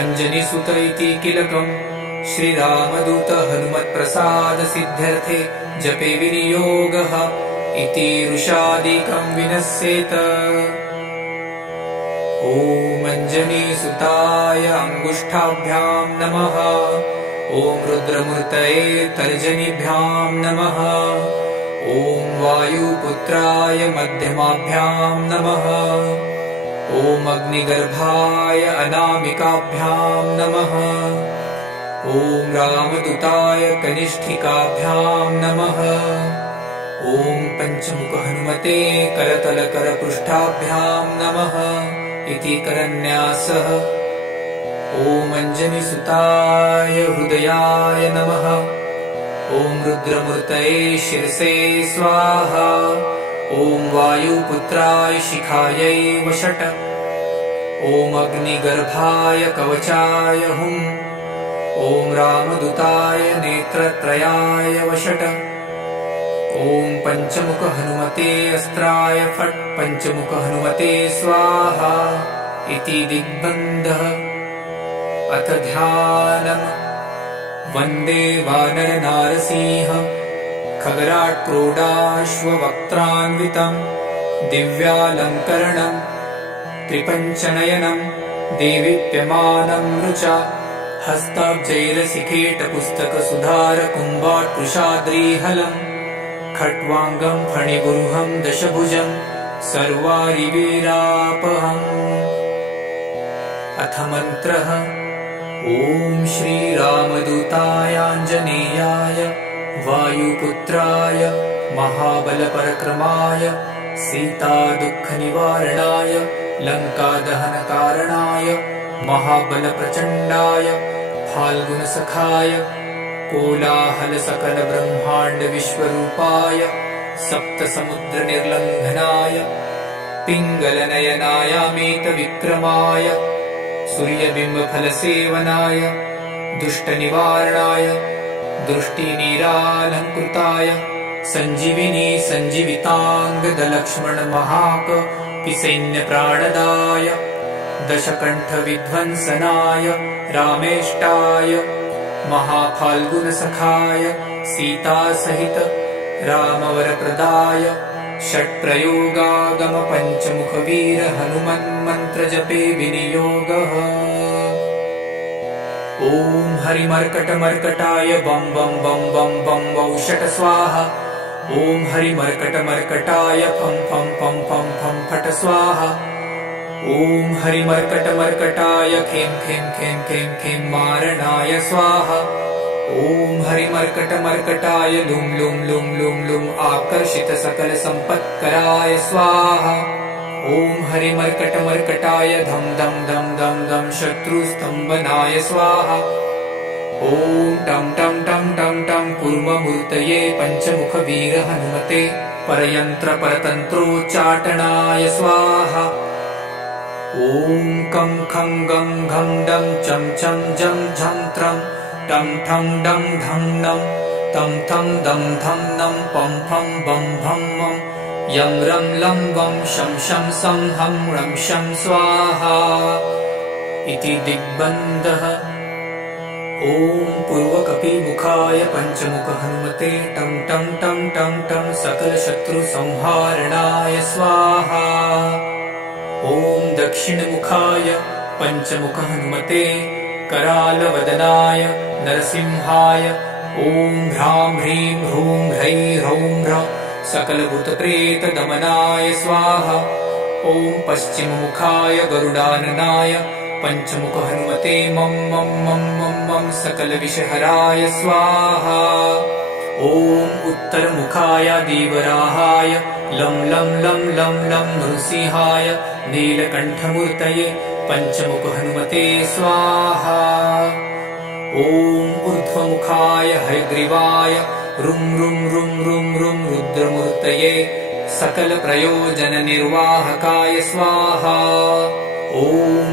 अञ्जनीसुत इति किलकम् श्रीरामदूत हनुमत्प्रसादसिद्ध्यर्थे जपे विनियोगः इति ऋषादिकं विनश्येत ॐ अञ्जनीसुताय अङ्गुष्ठाभ्यां नमः ॐ रुद्रमूर्तये तर्जनीभ्यां नमः ॐ वायुपुत्राय मध्यमाभ्यां नमः ॐ अग्निगर्भाय अनामिकाभ्यां नमः ॐ रामदूताय कनिष्ठिकाभ्यां नमः ॐ पञ्चमुखहनुमते करतलकरपृष्ठाभ्यां नमः इति करन्यासः ॐ अञ्जनीसुताय हृदयाय नमः ॐ रुद्रमूर्तये शिरसे स्वाहा ॐ वायुपुत्राय शिखायै वषट् ॐ अग्निगर्भाय कवचाय हुम् ॐ रामदूताय नेत्रत्रयाय वषट् ॐ पञ्चमुखहनुमते अस्त्राय फट् पञ्चमुखहनुमते स्वाहा इति दिग्बन्धः अथ ध्यानम् वन्दे वानरनारसिंह खगराट्क्रोडाश्ववक्त्रान्वितं दिव्यालङ्करणं त्रिपञ्चनयनं देवीप्यमानं रुचा हस्ताब्जैरसिकेटपुस्तकसुधारकुम्भाट्कृशाद्रिहलं खट्वाङ्गं फणिगुरुहं दशभुजं सर्वारिवीरापहम् अथ मन्त्रः ॐ श्रीरामदूतायाञ्जनेयाय वायुपुत्राय महाबलपरक्रमाय सीतादुःखनिवारणाय लङ्कादहनकारणाय महाबलप्रचण्डाय फाल्गुनसखाय कोलाहलसकलब्रह्माण्डविश्वरूपाय सप्तसमुद्रनिर्लङ्घनाय पिङ्गलनयनायामेतविक्रमाय सूर्यबिम्बफलसेवनाय दुष्टनिवारणाय दृष्टिनिरालङ्कृताय सञ्जीविनी सञ्जीविताङ्गदलक्ष्मणमहाकपिसैन्यप्राणदाय दशकण्ठविध्वंसनाय रामेष्टाय महाफाल्गुनसखाय सीतासहित रामवरप्रदाय षट्प्रयोगागम पञ्चमुखवीर हनुमन्मन्त्रजपे विनियोगः। ॐ हरिमर्कटमर्कटाय बं बं बं बं बं वौषट स्वाहा। ॐ हरिमर्कटमर्कटाय फं फं फं फं फं फट स्वाहा। ॐ हरिमर्कटमर्कटाय खें खें खें खें खें मारणाय स्वाहा। ॐ हरिमर्कटमर्कटाय लुं लुं लुं लुं लुं आकर्षित सकल सम्पत्कराय स्वाहा। ॐ हरिमर्कटमर्कटाय धं धं धं धं धं शत्रुस्तम्भनाय स्वाहा। ॐ टं टं टं टं टं कूर्ममूर्तये पञ्चमुखवीर हनुमते परयन्त्रपरतन्त्रोच्चाटनाय स्वाहा। ॐ कं खं गं घं डं चं चं जं झं त्रं टं ठं डं ढं नं तं थं दं धं नं पं फं बं भं मं यं रं लं वं शं शं सं हं रं शं स्वाहा इति दिग्बन्धः। ॐ पूर्वकपिमुखाय पञ्चमुख हनुमते टं टं टं टं टं सकलशत्रुसंहारणाय स्वाहा। ॐ दक्षिणमुखाय पञ्चमुख हनुमते करालवदनाय नरसिंहाय ॐ ह्रां ह्रीं ह्रूं ह्रैं ह्रौं ह्रः सकलभूतप्रेतदमनाय स्वाहा। ॐ पश्चिममुखाय गरुडाननाय पञ्चमुख हनुमते मं मं मं मं मं सकलविषहराय स्वाहा। ॐ उत्तरमुखाय दीवराहाय लं लं लं लं लं नृसिंहाय नीलकण्ठमूर्तये पञ्चमुख हनुमते स्वाहा। ॐ ऊर्ध्वमुखाय हयग्रीवाय रुं रुं रुं रुं रुं रुद्रमूर्तये सकलप्रयोजननिर्वाहकाय स्वाहा। ॐ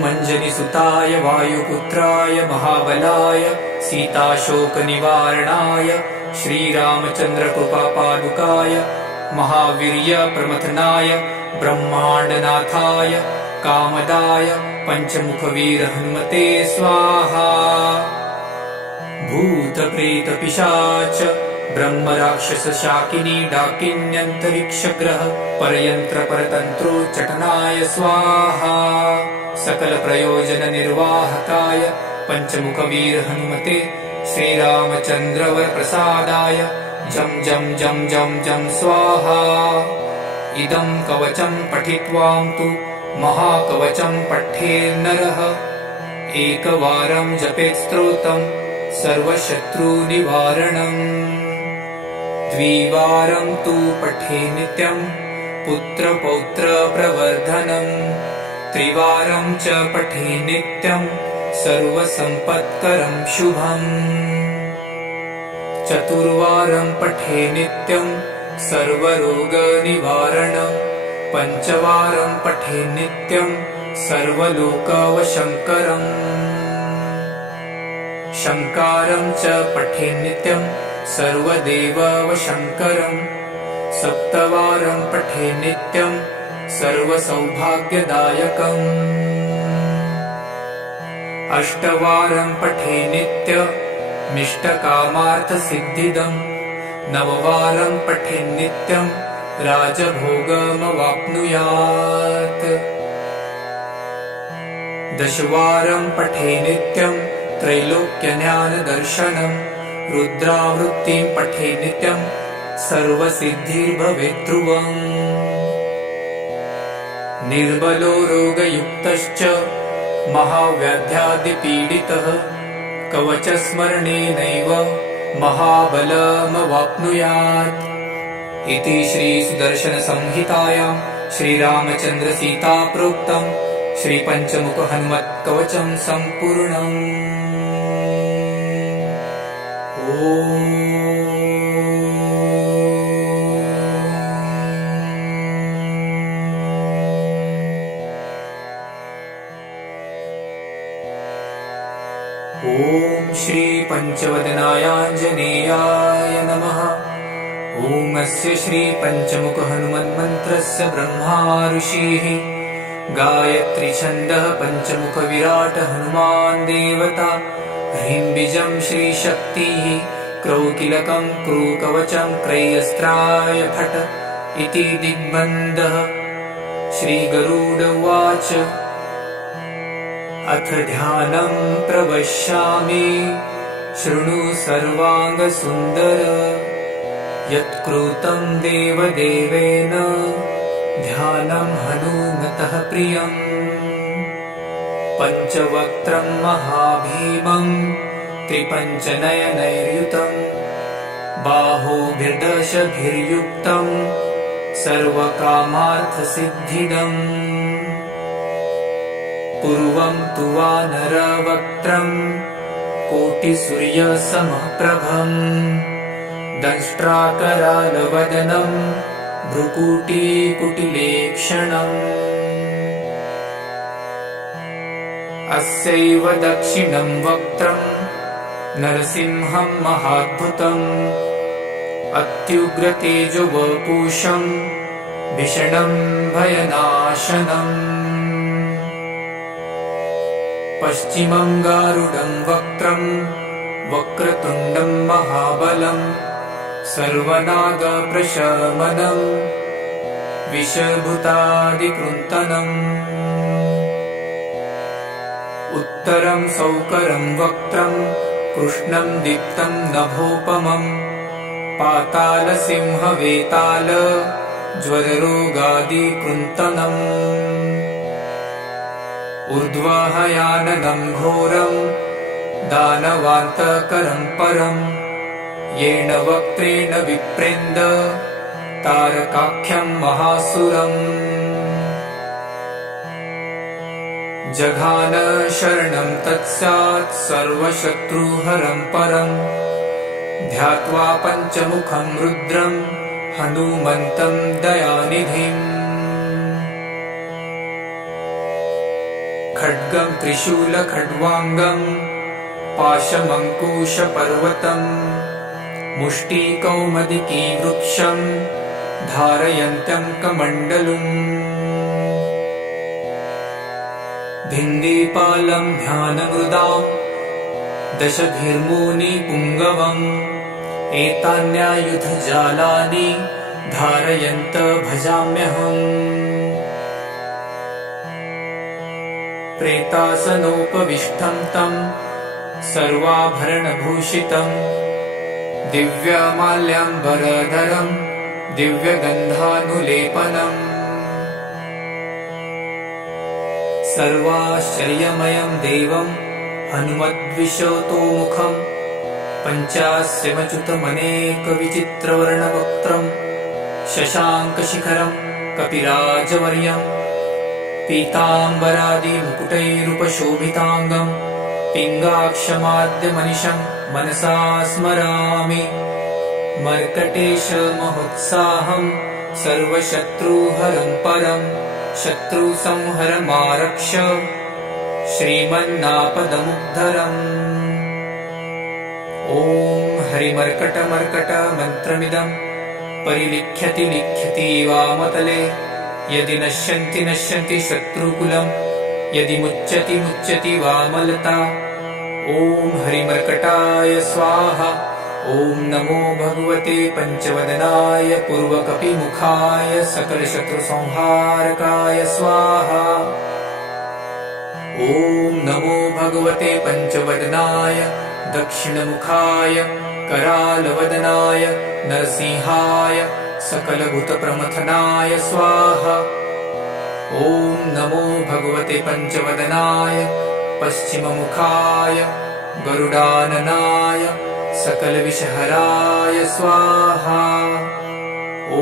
अञ्जनिसुताय वायुपुत्राय महाबलाय सीताशोकनिवारणाय श्रीरामचन्द्रकृपापादुकाय महावीर्यप्रमथनाय ब्रह्माण्डनाथाय कामदाय पञ्चमुखवीर हनुमते स्वाहा। भूतप्रेतपिशाच ब्रह्मराक्षसशाकिनी डाकिन्यन्तरिक्षग्रह परयन्त्रपरतन्त्रोच्चटनाय स्वाहा। सकलप्रयोजननिर्वाहकाय पञ्चमुखवीर हनुमते श्रीरामचन्द्रवरप्रसादाय जं जं जं जं जं स्वाहा। इदं कवचं पठित्वां तु महाकवचं पठेन्नरः एकवारं जपेत् स्तोत्रं सर्वशत्रुनिवारणम्। द्विवारं तु पठे नित्यं पुत्रपौत्रप्रवर्धनम्। त्रिवारं च पठे नित्यं सर्वसम्पत्करं शुभम्। चतुर्वारं पठे नित्यं सर्वरोगनिवारणम्। पञ्चवारं पठे नित्यं सर्वलोकवशङ्करम्। शङ्कारं च पठे नित्यं सर्वदेववशङ्करम्। सप्तवारं पठे नित्यं सर्वसौभाग्यदायकम्। अष्टवारं पठे नित्यमिष्टकामार्थसिद्धिदम्। नववारं पठे नित्यं राजभोगमवाप्नुयात्। दशवारं पठे नित्यं त्रैलोक्यज्ञानदर्शनम्। रुद्रावृत्तिं पठे नित्यं सर्वसिद्धिर्भवेत् ध्रुवम्। निर्बलो रोगयुक्तश्च महाव्याध्यादिपीडितः कवचस्मरणेनैव महाबलमवाप्नुयात् इति श्रीसुदर्शनसंहितायां श्रीरामचन्द्रसीता प्रोक्तं श्रीपञ्चमुख हनुमत्कवचं सम्पूर्णम्। ॐ ॐ श्री पञ्चवदनायाञ्जनेयाय नमः। ॐ अस्य श्री पञ्चमुख हनुमन्मन्त्रस्य ब्रह्मा ऋषिः गायत्री छन्दः पञ्चमुख विराट हनुमान् देवता। ह्रीं बीजं श्रीशक्तिः क्रौकिलकं क्रूकवचं क्रय्यस्त्राय फट् इति दिग्बन्धः। श्रीगरुड उवाच अथ ध्यानं प्रवक्ष्यामि शृणु सर्वाङ्गसुन्दर। यत्कृतं देवदेवेन ध्यानं हनुमतः प्रियम्। पञ्चवक्त्रं महाभीमं त्रिपञ्चनयनैर्युतं बाहुभिर्दशभिर्युक्तं सर्वकामार्थसिद्धिदम्। पूर्वं तु वानरवक्त्रं कोटिसूर्यसमप्रभं दंष्ट्राकरालवदनं भ्रुकुटिकुटिलेक्षणम्। अस्यैव दक्षिणं वक्त्रं नरसिंहं महाद्भुतम् अत्युग्रतेजोवपुषं भीषणं भयनाशनम्। पश्चिमं गारुडं वक्त्रं वक्रतुण्डं महाबलं सर्वनागप्रशमनं विषभूतादिकृन्तनम्। उत्तरं सौकरं वक्त्रं कृष्णं दीप्तं नभोपमं पातालसिंहवेताल ज्वररोगादिकृन्तनम्। ऊर्ध्वहयाननं घोरं दानवान्तकरं परं येन वक्त्रेण विप्रेन्द तारकाख्यं महासुरम्। जघान शरणं तत्स्यात् सर्वशत्रुहरं परं ध्यात्वा पञ्चमुखं रुद्रं हनुमन्तं दयानिधिम्। खड्गं त्रिशूलखड्वाङ्गं पाशमङ्कुशपर्वतं मुष्टिकौमुदीवृक्षं धारयन्तं कमण्डलुम्। भिन्दीपालं ध्यानमृदां दशभिर्मुनिपुङ्गवम् एतान्यायुधजालानि धारयन्त भजाम्यहम्। प्रेतासनोपविष्टं तं सर्वाभरणभूषितं दिव्यमाल्याम्बरधरं दिव्यगन्धानुलेपनम्। सर्वाश्चर्यमयं देवं हनुमद्विशतोमुखं पञ्चास्यमच्युतमनेकविचित्रवर्णवक्त्रं शशाङ्कशिखरं कपिराजवर्यं पीताम्बरादिमुकुटैरुपशोभिताङ्गं पिङ्गाक्षमाद्यमनिशं मनसा स्मरामि। मर्कटेशमहोत्साहं सर्वशत्रुहरं परं शत्रुसंहरमारक्ष श्रीमन्नापदमुद्धरम्। ॐ हरिमर्कटमर्कट मन्त्रमिदं परिलिख्यति लिख्यति वामतले। यदि नश्यन्ति नश्यन्ति शत्रुकुलं यदि मुच्यति मुच्यति वामलता। ॐ हरिमर्कटाय स्वाहा। ॐ नमो भगवते पञ्चवदनाय पूर्वकपिमुखाय सकलशत्रुसंहारकाय स्वाहा। ॐ नमो भगवते पञ्चवदनाय दक्षिणमुखाय करालवदनाय नरसिंहाय सकलभूतप्रमथनाय स्वाहा। ॐ नमो भगवते पञ्चवदनाय पश्चिममुखाय गरुडाननाय सकलविषहराय स्वाहा। ॐ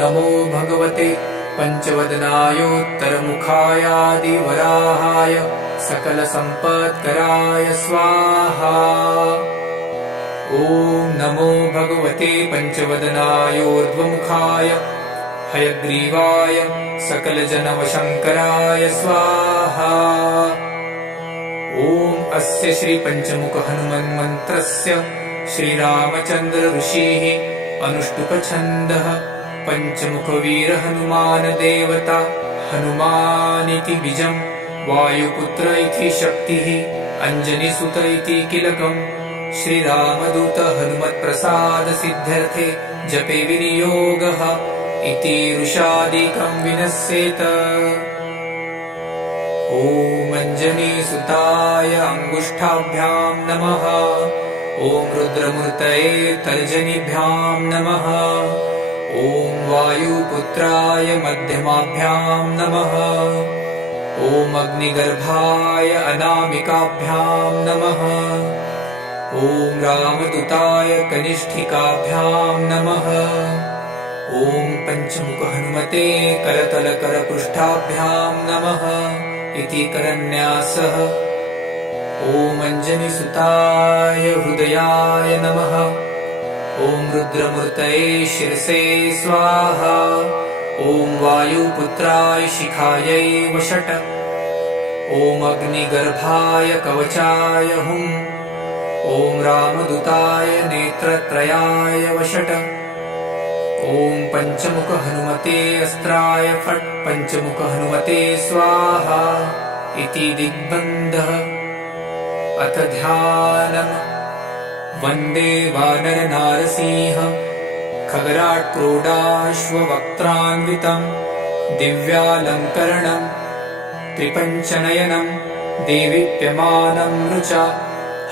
नमो भगवते पञ्चवदनायोत्तरमुखायादिवराहाय सकलसम्पत्कराय स्वाहा। ॐ नमो भगवते पञ्चवदनायोर्ध्वमुखाय हयग्रीवाय सकलजनवशङ्कराय स्वाहा। ॐ अस्य श्रीपञ्चमुख हनुमन्मन्त्रस्य श्रीरामचन्द्र ऋषिः अनुष्टुप्छन्दः पञ्चमुखवीर हनुमान देवता हनुमानिति बीजम् वायुपुत्र इति शक्तिः अञ्जनीसुत इति कीलकम् श्रीरामदूत हनुमत्प्रसाद सिद्ध्यर्थे जपे विनियोगः इति ऋषादिकम् विनश्येत। ॐ अञ्जनीसुताय अङ्गुष्ठाभ्याम् नमः। ॐ रुद्रमूर्तये तर्जनीभ्याम् नमः। ॐ वायुपुत्राय मध्यमाभ्याम् नमः। ॐ अग्निगर्भाय अनामिकाभ्याम् नमः। ॐ रामदूताय कनिष्ठिकाभ्याम् नमः। ॐ पञ्चमुख हनुमते करतलकरपृष्ठाभ्याम् नमः इति करन्यासः। ॐ अञ्जनीसुताय हृदयाय नमः। ॐ रुद्रमूर्तये शिरसे स्वाहा। ॐ वायुपुत्राय शिखायै वषट्। ॐ अग्निगर्भाय कवचाय हुम्। ॐ रामदूताय नेत्रत्रयाय वषट्। ॐ पञ्चमुख हनुमते अस्त्राय फट्। पञ्चमुख हनुमते स्वाहा इति दिग्बन्धः। अथ ध्यानम्। वन्दे वानर नारसिंह खगराट् क्रोडाश्ववक्त्रान्वितम् दिव्यालङ्करणम् त्रिपञ्चनयनम् देवीप्यमानम् ऋचा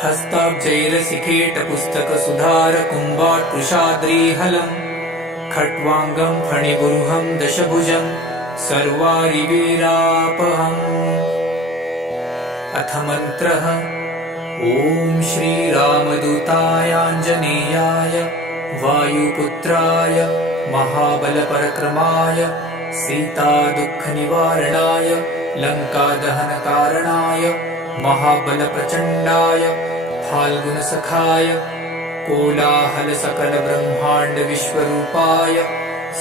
हस्ताब्जैरसिकेटपुस्तकसुधारकुम्भाट्कुशाद्रीहलम् खट्वाङ्गम् फणिगुरुहम् दशभुजम् सर्वारिवीरापहम्। अथ मन्त्रः। ॐ श्रीरामदूताय आञ्जनेयाय वायुपुत्राय महाबलपरक्रमाय सीतादुःखनिवारणाय लङ्कादहनकारणाय महाबलप्रचण्डाय फाल्गुनसखाय कोलाहलसकलब्रह्माण्डविश्वरूपाय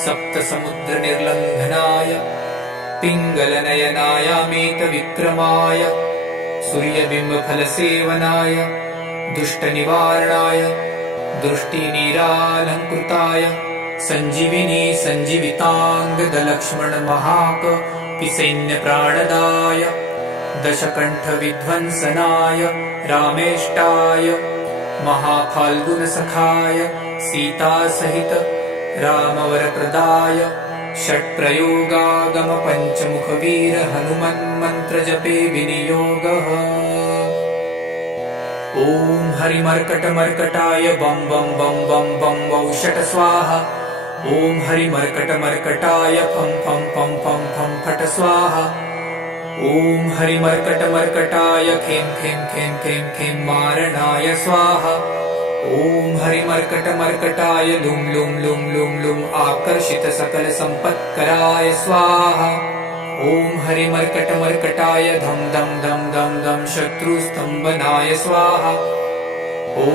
सप्तसमुद्रनिर्लङ्घनाय पिङ्गलनयनायामेतविक्रमाय सूर्यबिम्बफलसेवनाय दुष्टनिवारणाय दृष्टिनीरालङ्कृताय सञ्जीविनी सञ्जीविताङ्गदलक्ष्मणमहाकपिसैन्यप्राणदाय दशकण्ठविध्वंसनाय रामेष्टाय महाफाल्गुनसखाय सीतासहित रामवरप्रदाय षट्प्रयोगागम पञ्चमुखवीर हनुमन्मन्त्रजपे विनियोगः। ॐ हरिमर्कटमर्कटाय बं बं बं बं बं वौषट स्वाहा। ॐ हरिमर्कटमर्कटाय फं फं फं फं फं फट स्वाहा। ॐ हरिमर्कटमर्कटाय खें खें खें खें खें मारणाय स्वाहा। ॐ हरिमर्कटमर्कटाय लुं लुं लुं लुं लुं आकर्षितसकलसम्पत्कराय स्वाहा। ॐ हरिमर्कटमर्कटाय धं धं धं धं धं शत्रुस्तम्भनाय स्वाहा। ॐ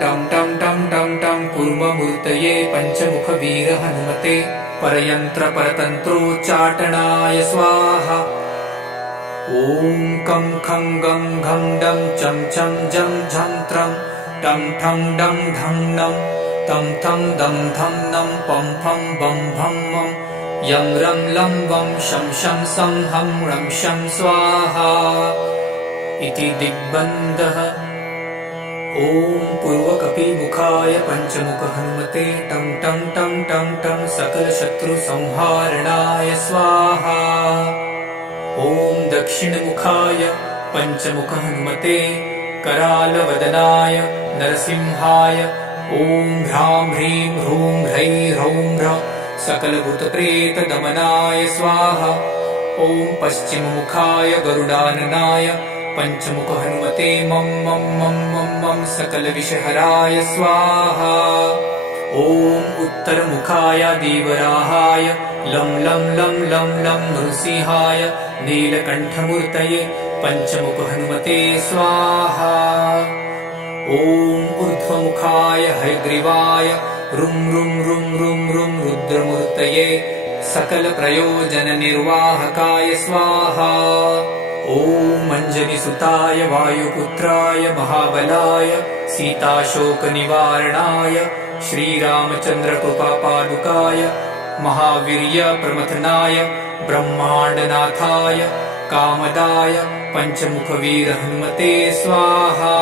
टं टं टं टं टं कूर्ममूर्तये पञ्चमुखवीर हनुमते परयन्त्रपरतन्त्रोच्चाटनाय स्वाहा। ॐ कं खं गं घं डं चं चं जं झं त्रं टं ठं डं धं नं तं थं दं धं नं पं फं बं भं मं यं रं लं वं शं शं सं हं रं शं स्वाहा इति दिग्बन्धः। ॐ पूर्वकपिमुखाय पञ्चमुख हनुमते टं टं टं टं टं सकलशत्रुसंहारणाय स्वाहा। ॐ दक्षिणमुखाय पञ्चमुख हनुमते करालवदनाय नरसिंहाय ॐ ह्रां ह्रीं ह्रूं ह्रैं ह्रौं ह्रः सकलभूतप्रेतदमनाय स्वाहा। ॐ पश्चिममुखाय गरुडाननाय पञ्चमुख हनुमते मं मं मं मं मं सकलविषहराय स्वाहा। ॐ उत्तरमुखाय देवराहाय लं लं लं लं लं नृसिंहाय नीलकण्ठमूर्तये पञ्चमुख हनुमते स्वाहा। ॐ ऊर्ध्वमुखाय हयग्रीवाय रुं रुं रुं रुं रुं रुद्रमूर्तये सकलप्रयोजननिर्वाहकाय स्वाहा। ॐ ॐ अंजनीसुताय वायुपुत्राय महाबलाय सीताशोकनिवारणाय श्रीरामचन्द्रकृपापादुकाय महावीर्यप्रमथनाय ब्रह्माण्डनाथाय कामदाय पंचमुखवीर हनुमते स्वाहा।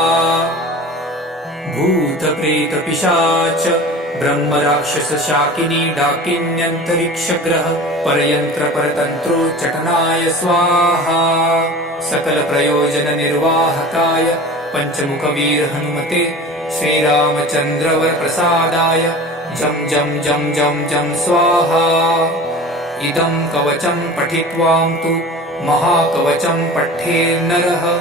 भूतप्रेतपिशाच ब्रह्मराक्षस शाकिनी डाकिन्यन्तरिक्षग्रह परयन्त्र परतन्त्रोच्चाटनाय स्वाहा। सकलप्रयोजननिर्वाहकाय पंचमुखवीर हनुमते श्रीरामचन्द्रवरप्रसादाय जं जं जं जं जं स्वाहा। इदं कवचं पठित्वां तु महाकवचं पठेन्नरः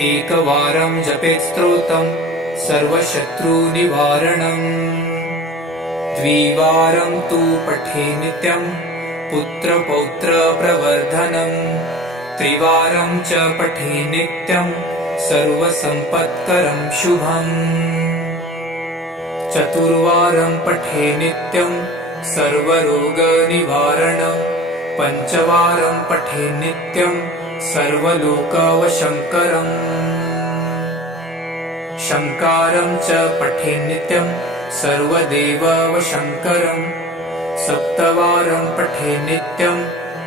एकवारं जपेत् स्तोत्रं सर्वशत्रुनिवारणम्। द्विवारं तु पठे नित्यं पुत्रपौत्रप्रवर्धनम्। त्रिवारं च पठे नित्यं सर्वसम्पत्करं शुभम्। चतुर्वारं पठे नित्यं सर्वरोगनिवारणम्। पञ्चवारं पठे नित्यं सर्वलोकवशङ्करम्। शङ्कारं च पठे नित्यं सर्वदेववशङ्करम्। सप्तवारं पठे नित्यं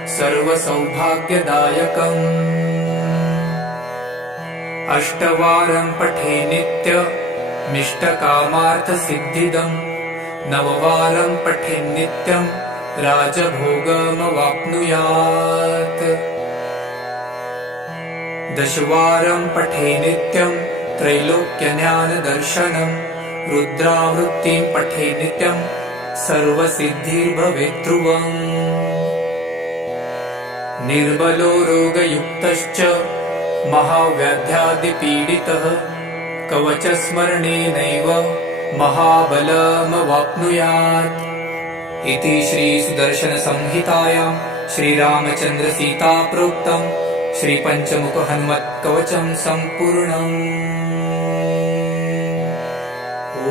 सर्वसौभाग्यदायकम्। अष्टवारं पठे नित्यमिष्टकामार्थसिद्धिदम्। नववारं पठे नित्यं राजभोगमवाप्नुयात्। दशवारं पठे नित्यं त्रैलोक्यज्ञानदर्शनम्। रुद्रावृत्तिं पठे नित्यं सर्वसिद्धिर्भवेत् ध्रुवम्। निर्बलो रोगयुक्तश्च महाव्याध्यादिपीडितः कवचस्मरणेनैव महाबलमवाप्नुयात्। इति श्रीसुदर्शनसंहितायां श्रीरामचन्द्रसीताप्रोक्तं श्रीपञ्चमुखहनुमत्कवचं सम्पूर्णम्। ॐ